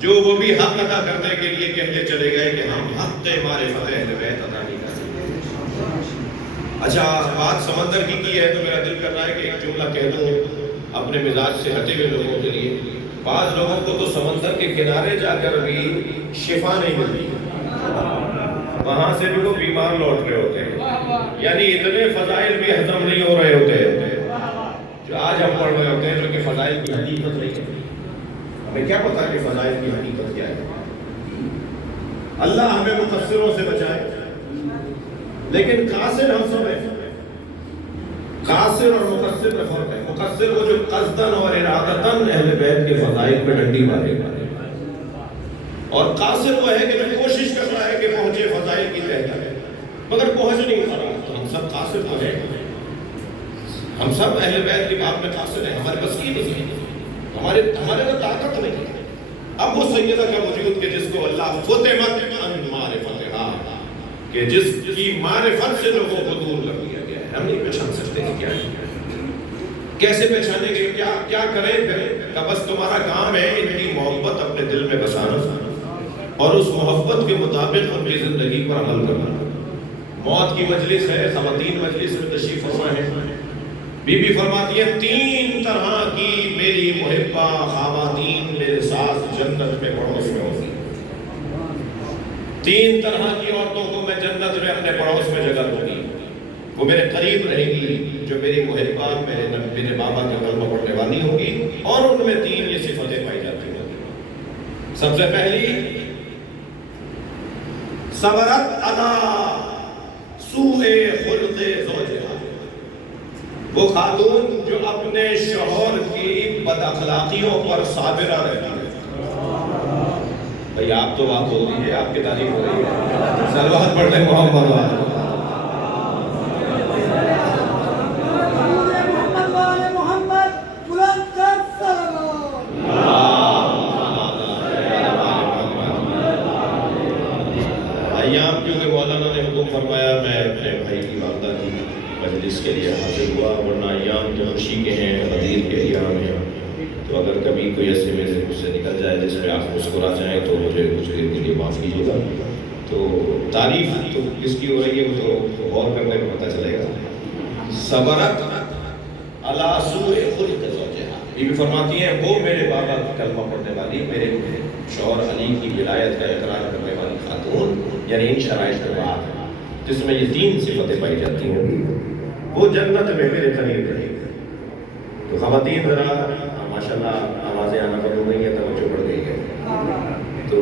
جو وہ بھی حق ادا کرنے کے لیے کہتے چلے گئے کہ ہم حق معرفت اہل بیت ادا نہیں کر سکتے. اچھا بات سمندر کی ہے تو میرا دل کر رہا ہے کہ ایک جملہ کہہ دوں اپنے مزاج سے ہٹے ہوئے لوگوں کے لیے. بعض لوگوں کو تو سمندر کے کنارے جا کر بھی شفا نہیں ملتی، وہاں سے بھی وہ بیمار لوٹ رہے ہوتے ہیں. یعنی اتنے فضائل بھی ہضم نہیں ہو رہے ہوتے ہیں جو آج ہم پڑھ رہے ہوتے ہیں، جو کہ فضائل کی حقیقت نہیں ہے. ہمیں کیا پتا کہ فضائل کی حقیقت کیا ہے؟ اللہ ہمیں مقصروں سے بچائے. لیکن قاصر ہم سب ہیں. قاصر اور مقصر میں فرق ہے. مقصر وہ جو قصداً اور ارادتاً اہل بیت کے فضائل پہ ڈنڈی مارے گا، اور قاصر وہ ہے کہ جو کوشش کر رہا ہے کہ پہنچے فضائل کی تہہ تک مگر پہنچ نہیں پا رہا. تو ہم سب قاصر تو ہیں، ہم سب اہل بیت کی بات میں قاصر ہیں. ہمارے بس کی نہیں ہے، ہمارے تو طاقت نہیں ہے. اب وہ سیدہ کا وجود کہ جس کو اللہ فتمت عن معرفتہا، کہ جس کی معرفت سے لوگوں کو دور کر دیا گیا ہے، ہم نہیں پہچان سکتے کہ کیا ہے، کیسے پہچانیں گے، کیا کریں پھر. کہ بس تمہارا کام ہے ان کی محبت اپنے دل میں بسانا اور اس محبت کے مطابق ان کی زندگی پر عمل کرنا. موت کی مجلس ہے، خواتین مجلس میں تشریف فرما ہے. بی بی فرماتی ہے 3 طرح کی میری محبہ خواتین میرے ساتھ جنت میں پڑوس میں ہوگی. 3 طرح کی عورتوں کو میں جنت میں اپنے پڑوس میں جگہ دوں گی. وہ میرے قریب رہے گی، جو میری محبہ میرے بابا کے کلمہ پڑھنے والی ہوگی، اور ان میں 3 یہ صفتیں پائی جاتی ہیں. سب سے پہلی صبرت علی سوء خلق زوجہا، وہ خاتون جو اپنے شوہر کی بد اخلاقیوں پر صابرہ رہتی ہے. بھئی آپ تو بات بول دیجیے، آپ کی تعریف ہو رہی ہے. صلوات پڑھ لیں محمد بھائی کی والدہ کی مجلس کے لیے حاضر ہوا، ورنہ ایام تو خوشی کے ہیں، غدیر کے ایام ہیں، تو اگر کبھی کوئی ایسے میں سے مجھ سے نکل جائے جس میں آپ مسکرا جائیں تو مجھے کچھ دیر کے لیے معاف کیجیے گا۔ تو تعریف تو کس کی ہو رہی ہے وہ تو غور کرنے میں پتہ چلے گا۔ صبرت علی سوء خلق زوجہا، یہ بھی فرماتی ہیں وہ میرے بابا کی کلمہ پڑھنے والی، میرے شوہر علی کی ولایت کا اقرار کرنے والی خاتون، یعنی ان شرائط کے بعد جس میں یہ تین صفتیں پائی جاتی ہیں، وہ جنت میں میرے قریب رہے گی۔ تو خواتین ذرا ماشاءاللہ آوازیں آنا بند ہو گئی ہیں، توجہ بڑھ گئی ہے۔ تو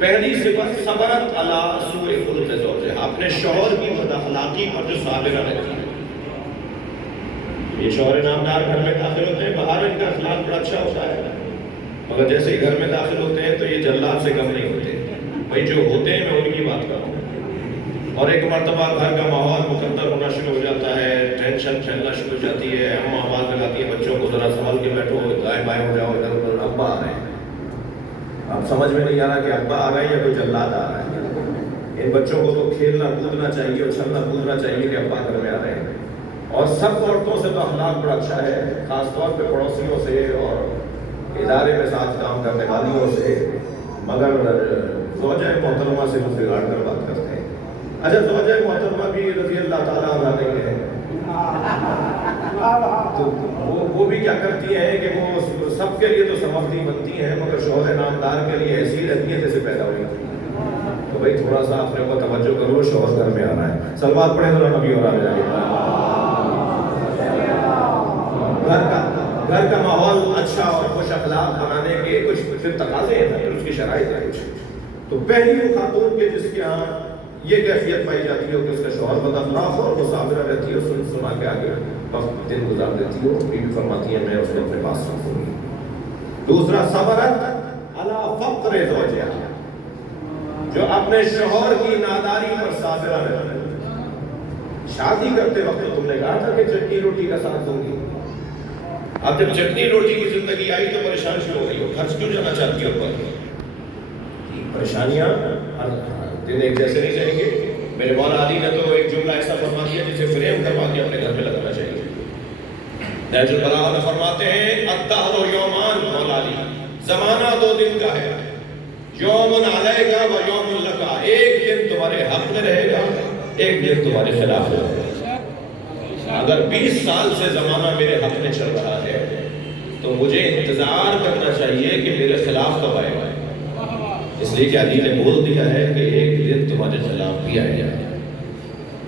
پہلی صفت صبرت علی سوء خلق زوجہا، اپنے شوہر کی بد اخلاقی پر جو صابرہ رہتی ہے۔ یہ شوہر نامدار گھر میں داخل ہوتے ہیں، باہر ان کا اخلاق بڑا اچھا ہوتا ہے، مگر جیسے ہی گھر میں داخل ہوتے ہیں تو یہ جلات سے کم نہیں ہوتے۔ بھائی جو ہوتے ہیں میں ان کی بات کر رہا ہوں۔ اور ایک مرتبہ گھر کا ماحول مقدر ہونا شروع ہو جاتا ہے، ٹینشن پھیلنا شروع ہو جاتی ہے، اماں آواز لگاتی ہے بچوں کو ذرا سنبھل کے بیٹھو، دائیں بائیں ہو جاؤ، ادھر ادھر، ابا آ رہے ہیں۔ اب سمجھ میں نہیں آ رہا کہ ابا آ رہا ہے یا کوئی جلاد آ رہا ہے۔ ان بچوں کو تو کھیلنا کودنا چاہیے، اچھلنا کودنا چاہیے کہ ابا گھر میں آ رہے ہیں۔ اور سب عورتوں سے تو اخلاق بڑا اچھا ہے، خاص طور پہ پڑوسیوں سے اور ادارے میں ساتھ کام کرنے والیوں سے، مگر زوجہ محترمہ سے ہم بگاڑ کر بات کرتے ہیں۔ اچھا زوجہ محترمہ بھی رضی اللہ تعالیٰ عنہ نہیں ہے، تو وہ بھی کیا کرتی ہے کہ وہ سب کے لیے تو سمجھتی بنتی ہیں، مگر شوہر نامدار کے لیے ایسی رہتی ہے جیسے پیدا ہوئی تھی۔ تو بھائی تھوڑا سا اپنے کو توجہ کرو، شوہر گھر میں آ رہا ہے۔ سلوات پڑھیں ذرا نبی اور آ جائے۔ گھر کا ماحول اچھا اور خوش اخلاق بنانے کے کچھ پھر تقاضے ہیں، پھر اس کی شرائط ہے کچھ۔ تو پہلی خاتون کے جس کے ہاں یہ کیفیت پائی جاتی ہے کہ اس کا شوہر بد اخلاق ہو اور وہ صابرہ رہتی ہے، سن سنا کے آگے وقت دن گزار دیتی ہو، بی بی فرماتی ہے میں اس کو اپنے پاس رکھوں گی۔ دوسرا صبرت علی فقر زوجہا، جو اپنے شوہر کی ناداری پر صابرہ رہتی ہے۔ شادی کرتے وقت تم نے کہا تھا کہ چٹنی روٹی کا ساتھ دوں گی، اب جب چٹنی روٹی کی زندگی آئی تو پریشان شروع ہو گئی ہو، خرچ کیوں جانا چاہتی ہو پر؟ پریشانیاں دن ایک جیسے نہیں جائیں گے۔ میرے مولا علی نے تو ایک جملہ ایسا فرما دیا جسے فریم کروا کے اپنے گھر میں لگانا چاہیے۔ نہج البلاغہ میں فرماتے ہیں الدہر یومان، مولا علی زمانہ 2 دن کا ہے، یوم علیک و یوم لک، ایک دن تمہارے حق میں رہے گا، ایک دن تمہارے خلاف رہے گا۔ اگر 20 سال سے زمانہ میرے حق میں چل رہا ہے تو مجھے انتظار کرنا چاہیے کہ میرے خلاف کب آئے گا، اس لیے کہ علی نے بول دیا ہے کہ ایک دن تمہارے خلاف بھی آئے گا۔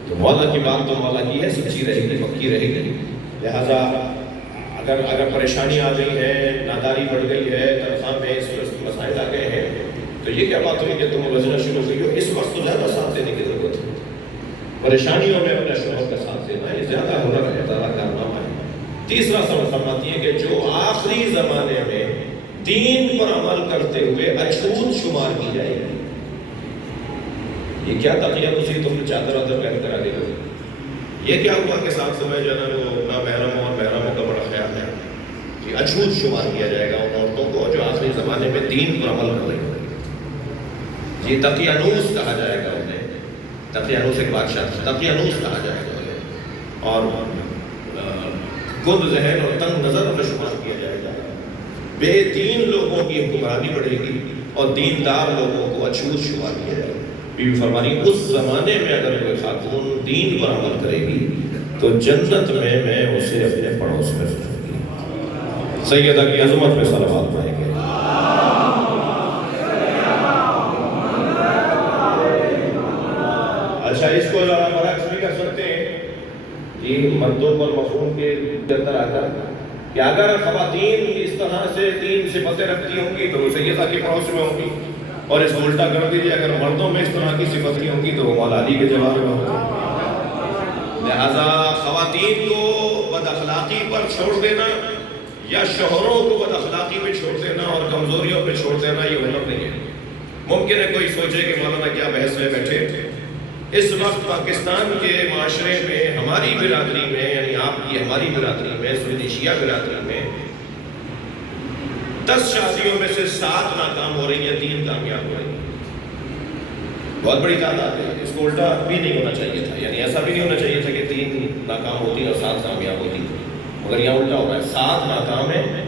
تو مولا کی بات تو مولا کی ہے، سچی رہے گی، پکی رہے گی۔ لہذا اگر پریشانی آ گئی ہے، ناداری بڑھ گئی ہے، تنخواہ میں اس مسائل آ گئے ہیں، تو یہ کیا بات ہوئی کہ تم وزنہ شروع ہوئی ہو؟ اس وقت تو زیادہ ساتھ دینے کی ضرورت ہے۔ پریشانیوں میں اپنے شوہر کا ساتھ دینا یہ زیادہ ہنر ہے، زیادہ کارنامہ ہے۔ تیسرا سبق فرماتی ہے کہ جو آخری زمانے میں دین پر عمل کرتے ہوئے اچھوت شمار کی جائے گی۔ یہ کیا تقیہ تسی تم چادر ادر پہن کر آگے ہوئی؟ یہ کیا ہوا کہ ساتھ سمجھ جانا وہ نہ محرم اور محرموں کا بڑا خیال ہے کہ اچھوت شمار کیا جائے گا ان عورتوں کو جو آخری زمانے میں دین پر عمل کر رہی ہوگی۔ یہ تقیانوس کہا جائے گا انہیں، تقیانوس ایک بادشاہ تھا، تقیانوس کہا جائے گا انہیں، اور گد ذہن اور تنگ نظر میں شمار کیا جائے گا۔ بے دین لوگوں کی حکمرانی بڑھے گی اور دیندار لوگوں کو اچھوت شمار کیا جائے گا۔ بی بی فرمانی اس زمانے میں اگر کوئی خاتون دین پر عمل کرے گی تو جنت میں اسے اپنے پڑوس میں رکھوں گی۔ سیدہ کی عظمت میں صلوات پڑھیں گے۔ اچھا اس کو ذرا برعکس بھی کر سکتے ہیں جی، مردوں پر مفہوم کے اندر آ کر کہ اگر خواتین اس طرح سے 3 صفتیں رکھتی ہوں گی تو وہ سیدہ کے پڑوس میں ہوں گی، اور اس کو الٹا کر دیجیے اگر مردوں میں اس طرح کی صفتیں ہوں گی تو وہ مولا علی کے جواب میں ہوں۔ لہذا خواتین کو بد اخلاقی پر چھوڑ دینا یا شوہروں کو بد اخلاقی میں چھوڑ دینا اور کمزوریوں پہ چھوڑ دینا یہ ہنر نہیں ہے۔ ممکن ہے کوئی سوچے کہ مولانا کیا بحث میں بیٹھے، اس وقت پاکستان کے معاشرے میں ہماری برادری میں، یعنی آپ کی ہماری برادری میں، سنی شیعہ برادری میں 10 شادیوں میں سے 7 ناکام ہو رہی ہیں، 3 کامیاب ہو رہی ہیں۔ بہت بڑی تعداد ہے، اس کو الٹا بھی نہیں ہونا چاہیے تھا، یعنی ایسا بھی نہیں ہونا چاہیے تھا کہ 3 ناکام ہوتی اور 7 کامیاب ہوتی، مگر یہاں الٹا ہو رہا ہے، 7 ناکام ہیں،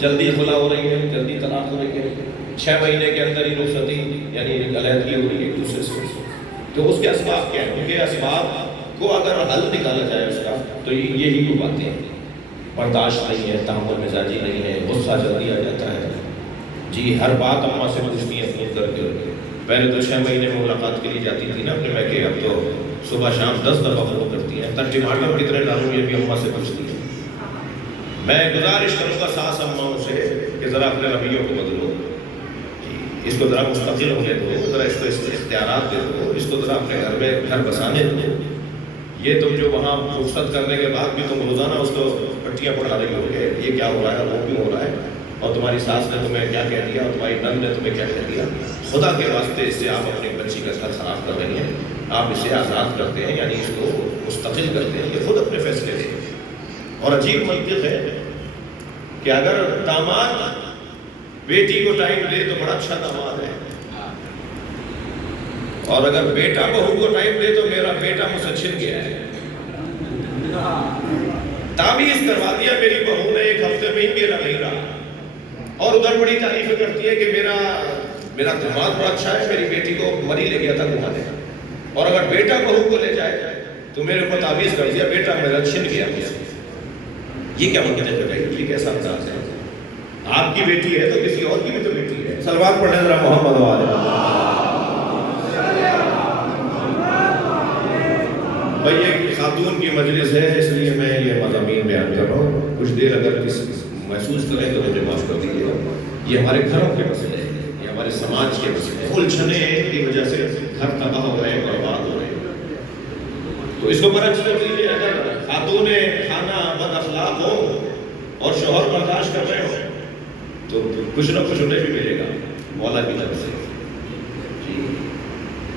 جلدی خلا ہو رہی ہے، جلدی طلاق ہو رہی ہے، 6 مہینے کے اندر ہی رخصتی یعنی علیحدگی ہو رہی ہے ایک دوسرے سے. تو اس کے اسباب کیا ہیں؟ ان کے اسباب کو اگر حل نکالا جائے اس کا تو یہی کو باتیں ہیں. برداشت نہیں ہے، تحمل مزاجی نہیں ہے، غصہ جلدی آ جاتا ہے، جی ہر بات اماں سے پوچھتی ہیں فون کر کے. پہلے تو 6 مہینے میں ملاقات کے لیے جاتی تھی نا اپنے میکے، اب تو صبح شام 10 دفعہ فون کرتی ہیں. تب ٹماٹر کتنے ڈالوں یہ بھی اماں سے پوچھتی ہیں. میں گزارش کروں گا ساس اماؤں سے کہ ذرا اپنے رویوں کو بدلو، اس کو ذرا مستقل ہونے دو، ذرا اس کو اختیارات دے دو، اس کو ذرا اپنے گھر میں گھر بسانے دو. یہ تم جو وہاں رخصت کرنے کے بعد بھی تم روزانہ اس کو پٹیاں پڑھا رہی ہو کہ یہ کیا ہو رہا ہے، وہ کیوں ہو رہا ہے، اور تمہاری ساس نے تمہیں کیا کہہ دیا اور تمہاری نند نے تمہیں کیا کہہ دیا. خدا کے واسطے اس سے آپ اپنی بچی کا گھر خراب کر رہی ہیں. آپ اسے آزاد کرتے ہیں، یعنی اس کو مستقل کرتے ہیں، یہ خود اپنے فیصلے لیں. اور عجیب منطق ہے کہ اگر داماد بیٹی کو ٹائم دے تو بڑا اچھا داماد ہے، اور اگر بیٹا بہو کو ٹائم دے تو میرا بیٹا مجھ سے چھن گیا ہے. تعویذ کروا دیا میری بہو نے 1 ہفتے میں ہی، میرا نہیں رہا. اور ادھر بڑی تعریفیں کرتی ہے کہ میرا داماد بڑا اچھا ہے، میری بیٹی کو مری لے گیا تھا گھمانے. اور اگر بیٹا بہو کو لے جائے تو میرے اوپر تعویذ کر دیا بیٹا میرا چھن گیا مجھ سے. یہ کیا منطق ہے بھائی؟ یہ کیسا انداز ہے؟ آپ کی بیٹی ہے تو کسی اور کی بھی تو بیٹی ہے. صلوات پڑھیں ذرا محمد و آل محمد. بھائی ایک خاتون کی مجلس ہے اس لیے میں یہ مضامین بیان کر رہا ہوں. کچھ دیر اگر محسوس کریں تو مجھے معاف کر دیجیے گا. یہ ہمارے گھروں کے مسئلے ہیں، یہ ہمارے سماج کے مسئلے ہیں. الجھنیں کی وجہ سے گھر تباہ ہو رہے ہیں، برباد ہو رہے ہیں. تو اس کو برعکس کر دیجیے، اگر خاتون خانہ بد اخلاق ہو اور شوہر برداشت کر رہے ہو تو کچھ نہ کچھ انہیں بھی ملے گا مولا کی طرف سے. جی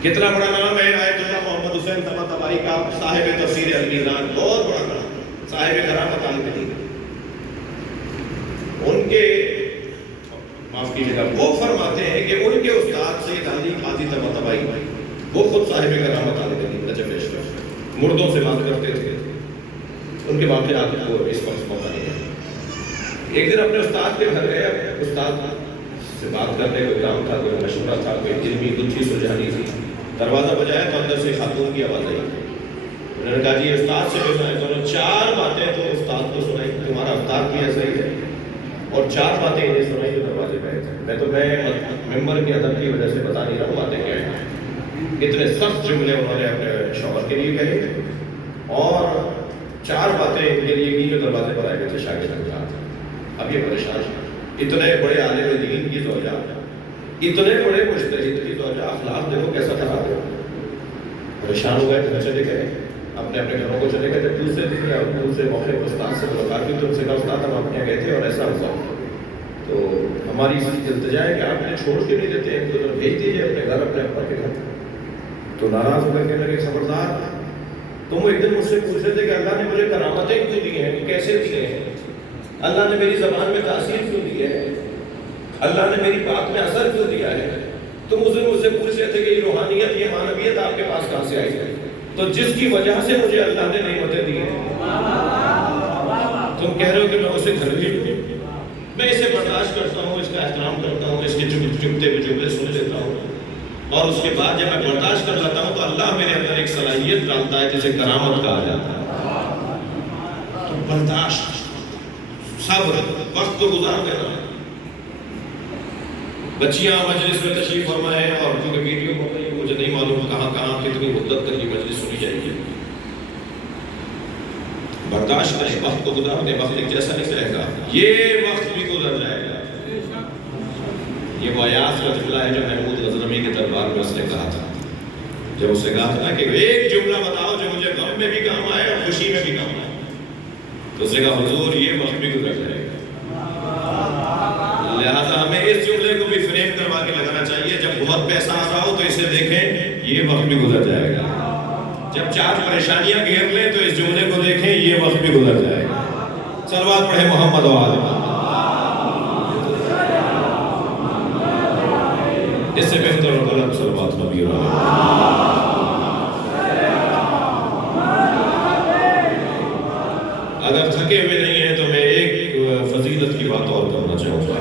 کتنا بڑا نام ہے آیت اللہ محمد حسین طباطبائی کا، صاحب تفسیر المیزان، بہت بڑا نام، صاحب کرامت عالم دین. ان کے معاف کیجیے گا، وہ فرماتے ہیں کہ ان کے استاد سید علی قاضی طباطبائی وہ خود صاحب کرامت عالم دین نجف اشرف، مردوں سے بات کرتے تھے. ان کے واقعات کو اس وقت موقع نہیں ہے. ایک دن اپنے استاد کے گھر گئے، استاد سے بات کرنے کوئی کام تھا، کوئی مشورہ تھا، کوئی علمی گتھی سلجھانی تھی. دروازہ بجایا تو اندر سے خاتون کی آواز آئی. انہوں نے کہا جی استاد سے بھی سنائے. تو 4 باتیں تو استاد کو سنائی، تمہارا استاد بھی ایسا ہی ہے، اور 4 باتیں انہیں سنائی جو دروازے پہ تھے. میں ممبر کی ادب کی وجہ سے بتا نہیں رہا ہوں باتیں کیا ہیں. اتنے سخت جملے انہوں نے اپنے شوہر کے لیے کہے، اور 4 باتیں ان کے لیے کی جو دروازے پر آئے ہوئے تھے شاگرد حضرات. اب یہ پریشان ہیں، اتنے بڑے عالم دین کی زوجہ، اتنے بڑے مجتہد کی زوجہ، اخلاق دیکھو کیسا خراب ہے. پریشان ہو گئے تو چلے گئے اپنے گھروں کو چلے گئے. جب دوسرے دن یا دوسرے موقع پر استاد سے ملاقات کی تو ان سے کہا استاد ہم آپ کے گئے تھے اور ایسا ہوا، تو ہماری التجا ہے کہ آپ نے چھوڑ کے نہیں دیتے ہیں، تو ادھر بھیج دیجیے اپنے گھر، اپنے ابا کے گھر. تو ناراض ہو کر کہنے لگے خبردار، تم ایک دن مجھ سے پوچھ رہے تھے کہ اللہ نے مجھے کرامتیں کیوں دی ہیں، کیسے دی ہیں، اللہ نے میری زبان میں تاثیر کیوں دی ہے، اللہ نے میری بات میں اثر کیوں دیا ہے. تم اس دن مجھ سے پوچھ رہے تھے کہ یہ روحانیت، یہ معنویت آپ کے پاس کہاں سے آئی ہے، تو جس کی وجہ سے مجھے اللہ نے نعمتیں دی ہیں. تم کہہ رہے ہو کہ میں اسے گھر بھی ہوں، میں اسے برداشت کرتا ہوں، اس کا احترام کرتا ہوں، اس کے چمتے ہوئے جملے سن لیتا ہوں، اور اس کے بعد جب میں برداشت کر لیتا ہوں تو اللہ میرے اندر ایک صلاحیت ڈالتا ہے جسے کرامت کہا جاتا ہے. تو برداشت، صبر، وقت کو گزار دینا. بچیاں مجلس میں تشریف فرما ہے، اور کیونکہ ویڈیو ہو گئی مجھے نہیں معلوم کہاں کہاں کتنی مدت تک یہ مجلس سنی جائے گی. برداشت کریں، وقت کو گزار دیں. وقت ایک جیسا نہیں رہے گا، یہ وقت بھی گزر جائے گا. یہ وہ ایاز کا جملہ ہے جو محمود غزنوی کے دربار میں اس نے کہا تھا، جب اس نے کہا تھا کہ ایک جملہ بتاؤ جو مجھے غم میں بھی کام آئے اور خوشی میں بھی کام آئے، تو اس نے کہا حضور یہ وقت بھی گزر جائے گا. لہذا ہمیں اس جملے کو بھی فریم کروا کے لگانا چاہیے. جب بہت پیسہ آ رہا ہو تو اسے دیکھیں یہ وقت بھی گزر جائے گا. جب 4 پریشانیاں گھیر لیں تو اس جملے کو دیکھیں یہ وقت بھی گزر جائے گا. صلوات پڑھیں محمد و آل محمد. اس سے بہتر اور غلط صلوات نبی کی بات اور کرنا چاہوں گا.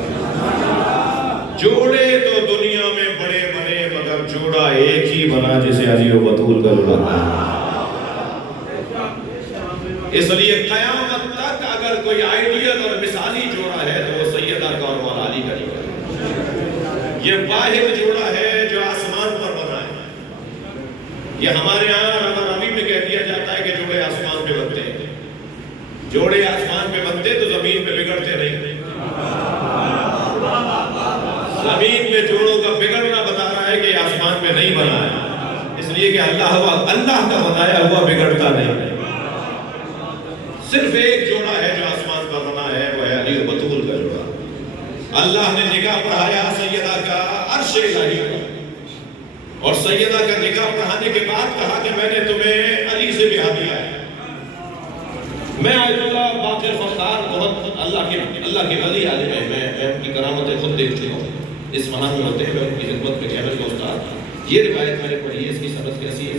جوڑے تو دنیا میں بڑے بنے مگر جوڑا ایک ہی بنا جسے علی و بطول کا جوڑا بنا. اس لیے قیامت تک اگر کوئی آئیڈیل اور مثالی جوڑا ہے تو وہ سیدہ کا اور مولا علی کا جوڑا ہے. یہ واحد جوڑا ہے جو آسمان پر بنا ہے. یہ ہمارے یہاں رمضان عربی میں کہہ دیا جاتا ہے کہ جوڑے آسمان پہ بنتے ہیں. جوڑے آسمان پہ بنتے تو زمین پہ بگڑتے نہیں. زمین میں جوڑوں کا بگڑنا بتا رہا ہے کہ آسمان پہ نہیں بنا ہے. اس لیے کہ اللہ کا بنایا ہوا بگڑتا نہیں. صرف ایک جوڑا ہے جو آسمان پر بنا ہے وہ ہے علی و بطول کا جوڑا. اللہ نے نکاح پڑھایا سیدہ کا عرش الہی پر اور سیدہ کا نکاح پڑھانے کے بعد کہا کہ میں نے تمہیں علی سے بیاہ دیا ہے. میں آیت اللہ باقر فخار بہت اللہ کے ولی عالم ہے. میں ان کی کرامتیں خود دیکھ چکا ہوں. اس مہان میں ہوتے ہیں میں ان کی خدمت میں کہنے کا استاد یہ روایت میں نے پڑھی ہے اس کی سند کیسی ہے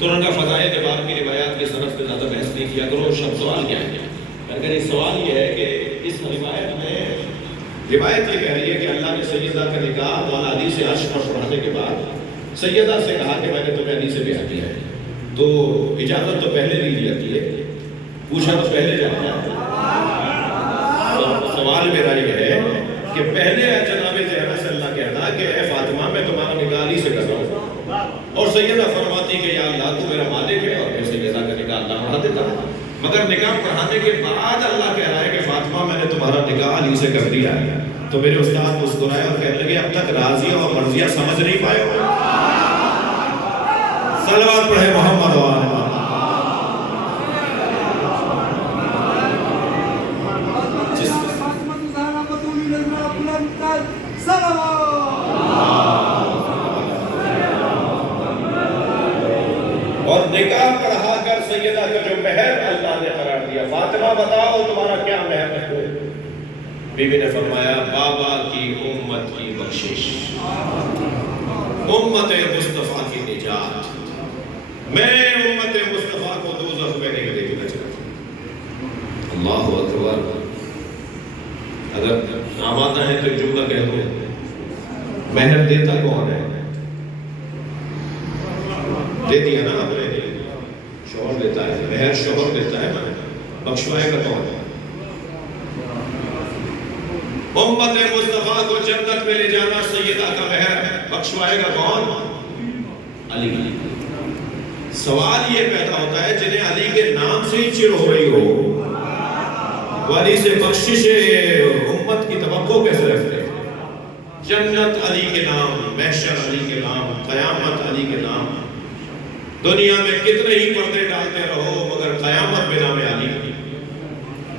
تو ان کا فضائل کے بعد کی روایات کے سند پہ زیادہ بحث نہیں کیا کرو. سوال کیا ہے اگر یہ سوال یہ ہے کہ اس روایت میں روایت یہ کہہ رہی ہے کہ اللہ نے سیدہ کا نکاح مولا علی سے عرش پر پڑھانے کے بعد سیدہ سے کہا کہ میں نے تمہیں علی سے بیاہ کیا ہے. تو اجازت تو پہلے نہیں دی جاتی ہے پوچھا تو پہلے جاتا ہے. سوال میرا یہ ہے کہ پہلے جناب زہرا سے اللہ کہنا کہ اے فاطمہ میں تمہارا نکاح علی سے کر رہا ہوں اور سیدہ فرماتی کہ یا اللہ تو میرا مالک ہے اور پھر سیدہ کا نکاح اللہ پڑھا دیتا. مگر نکاح پڑھانے کے بعد اللہ کہہ رہا ہے کہ فاطمہ میں نے تمہارا نکاح علی سے کر دیا ہے. تو میرے استاد مسکرائے اور کہنے لگے اب تک راضیہ اور مرضیہ سمجھ نہیں پائے ہو. صلوات پڑھے محمد و آل محمد. اور نکاح پڑھا کر سیدہ کا جو مہر اللہ نے قرار دیا فاطمہ بتاؤ تمہارا کیا مہر ہے. بی بی نے فرمایا بابا کی امت کی بخشش امت مصطفیٰ کی نجات. میں امت مصطفیٰ کو دوزخ میں نہیں دیکھنا چاہتا. اللہ اکبر. اگر آمادہ ہے تو جملہ کہہ دو مہر دیتا کون ہے؟ دے دیا نا آپ نے شوہر دیتا ہے. مہر شوہر دیتا ہے بخشوائے گا کون ہے؟ امت مصطفیٰ کو جنت میں لے جانا سیدہ کا مہر بخشوائے گا کون؟ علی. سوال یہ پیدا ہوتا ہے جنہیں علی کے نام سے ہی چڑ ہو رہی ہو وہ علی سے بخشش امت کی توقع کیسے رکھتے ہیں؟ جنت علی کے نام, محشر علی کے نام, قیامت علی کے نام. دنیا میں کتنے ہی پردے ڈالتے رہو مگر قیامت بنا میں علی.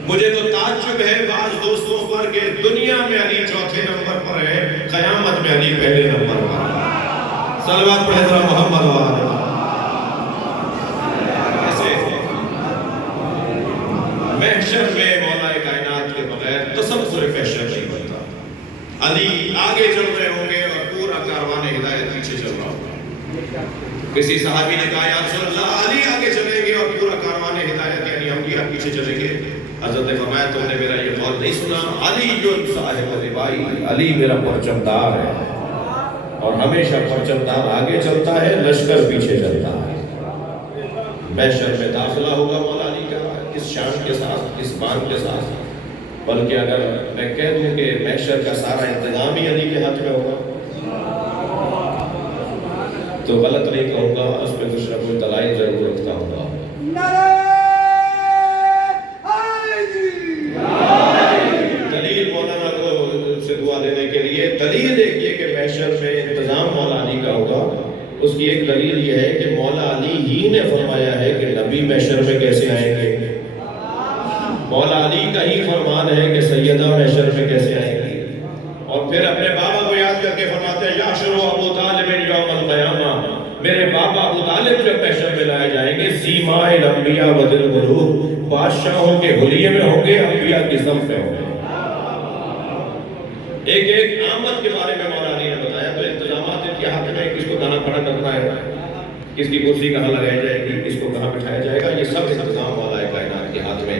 مجھے تو تعجب ہے بعض دوستوں پر کہ دنیا میں علی چوتھے نمبر پر ہے قیامت میں علی پہلے نمبر پر ہے. صلوات پڑھے ذرا محمد و آل محمد. محشر میں مولا کائنات کے بغیر تصور محشر نہیں بنتا. علی آگے چل رہے ہوں گے اور پورا کاروان ہدایت پیچھے چل رہا ہوگا. کسی صحابی نے کہا یا رسول اللہ علی آگے چلیں گے اور پورا کاروان ہدایت یعنی انبیاء پیچھے چلیں گے. حضرت نے فرمایا تم نے میرا یہ قول نہیں سنا علی جو صاحب البائی علی میرا پرچمدار ہے اور ہمیشہ پرچمدار آگے چلتا ہے لشکر پیچھے چلتا ہے. محشر میں داخلہ ہوگا مولا علی کا کس شان کے ساتھ کس بان کے ساتھ. بلکہ اگر میں کہہ دوں کہ محشر کا سارا انتظام ہی علی کے ہاتھ میں ہوگا تو غلط نہیں کہوں گا. اس میں کچھ نہ کچھ دلائل ضرور رکھتا ہوں گا. دلیل مولانا کو سے دعا دینے کے لیے دلیل ایک یہ کہ محشر میں انتظام مولا علی کا ہوگا. اس کی ایک دلیل یہ ہے کہ مولا علی ہی نے فرمایا ہے کہ نبی محشر میں کیسے آئیں گے. مولا علی کا ہی فرمان ہے کہ سیدہ محشر میں کیسے آئیں گی. اور پھر اپنے بابا کو یاد کر کے فرماتے ہیں یاشر ابو طالب یوم القیامہ. میرے بابا ابو طالب جب محشر میں لائے جائیں گے سیماء الانبیاء وذل ملوک بادشاہوں کے حلیے میں ہوں گے انبیاء کی صف میں ہوں گے. ایک آمد کے بارے میں مولا علی نے بتایا تو انتظامات ان کے ہاتھ میں کس کو کہاں کھڑا کرنا ہے کس کی کرسی کہاں لگائی جائے گی کس کو کہاں بٹھایا جائے گا یہ سب انتظام مولا کائنات کے ہاتھ میں.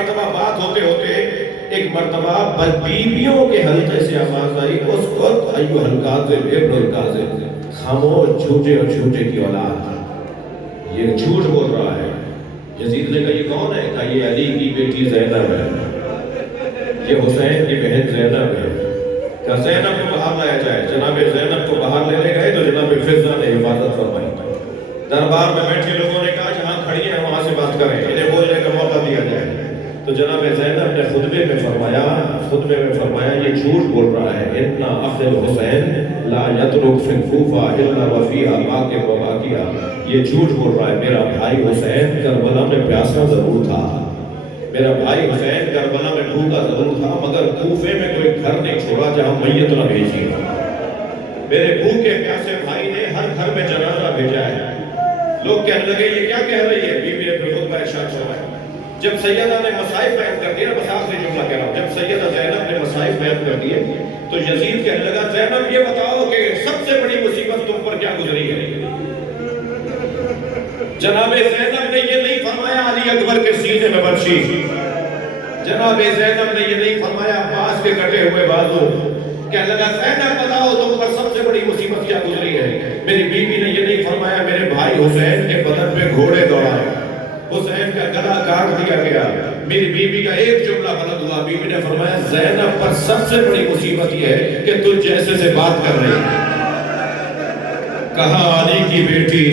مرتبہ بات ہوتے ہوتے ایک مرتبہ بیویوں کے حلقے سے آواز آئی، اس وقت ایوہ الکاذب ابن الکاذب، خاموش جھوٹے اور جھوٹے کی اولاد، یہ جھوٹ بول رہا ہے۔ یزید نے کہا یہ کون ہے؟ کہا یہ علی کی بیٹی زینب ہے، یہ حسین کی بہن زینب ہے۔ کہا زینب کو باہر لایا جائے۔ جناب زینب کو باہر لینے گئے تو جناب فضہ نے حفاظت فرمائی۔ دربار میں بیٹھے لوگوں نے کہا جہاں کھڑی ہیں وہاں سے بات کریں، انہیں بولنے کا موقع دیا جائے۔ تو جناب زینب نے خطبے میں فرمایا یہ جھوٹ بول رہا ہے، اتنا اخ الحسین لا یترک فی الکوفہ الا وفیہا باقٍ وباقیہ، یہ جھوٹ بول رہا ہے، میرا بھائی حسین کربلا میں پیاسا ضرور تھا، میرا بھائی حسین کربلا میں بھوکا ضرور تھا، مگر کوفے میں کوئی گھر نہیں چھوڑا جہاں میت نہ بھیجی۔ میرے بھوکے پیاسے بھائی نے ہر گھر میں جنازہ بھیجا ہے۔ لوگ کہنے لگے یہ کیا کہہ رہی ہے؟ بیوی نے پھر خطبہ ارشاد فرمایا۔ جب سیدہ نے مصائب بیان کر دیا، بس آخری جملہ کہہ رہا ہوں، جب سیدہ زینب نے مصائب بیان کر دیے تو یزید کہنے لگا زینب یہ بتاؤ کہ سب سے بڑی مصیبت تم پر کیا گزری ہے؟ جناب زینب نے یہ نہیں فرمایا علی اکبر کے سینے میں برچی، جناب زینب نے یہ نہیں فرمایا عباس کے کٹے ہوئے بازو، کہنے لگا زینب بتاؤ تم پر سب سے بڑی مصیبت کیا گزری ہے؟ میری بیوی نے یہ نہیں فرمایا میرے بھائی حسین کے بدن پہ گھوڑے دوڑائے، حسین کا گلا کاٹ دیا گیا۔ میری بیوی کا ایک جملہ غلط ہوا، بیوی نے فرمایا زینب پر سب سے بڑی مصیبت یہ ہے کہ تجھ جیسے سے بات کر رہی ہے۔ کہاں علی کی بیٹی،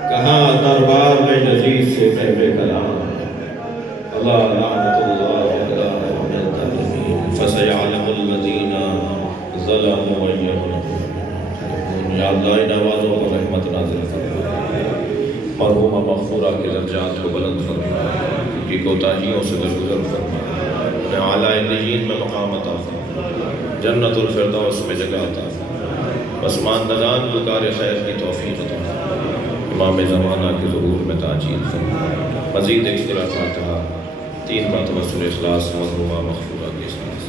کہاں دربار میں یزید سے کہوے کلام، اللہ لعنت اللہ علی الظالمین فسیعلم الذین ظلموا ایہم۔ یا اللہ ان آوازوں پر رحمت نازل فرما، مرحومہ مغفورہ کے درجات کو بلند فرما، ان کی کوتاہیوں سے درگزر فرما، انہیں اعلیٰ علیین میں مقام عطا فرما، جنت الفردوس میں جگہ عطا فرما، پسماندگان پکار خیر کی توفیق عطا فرما، امام زمانہ کے ظہور میں تاجیل فرما۔ مزید ایک سورہ فاتحہ 3 مرتبہ سورہ اخلاص مرحومہ مغفورہ کے ساتھ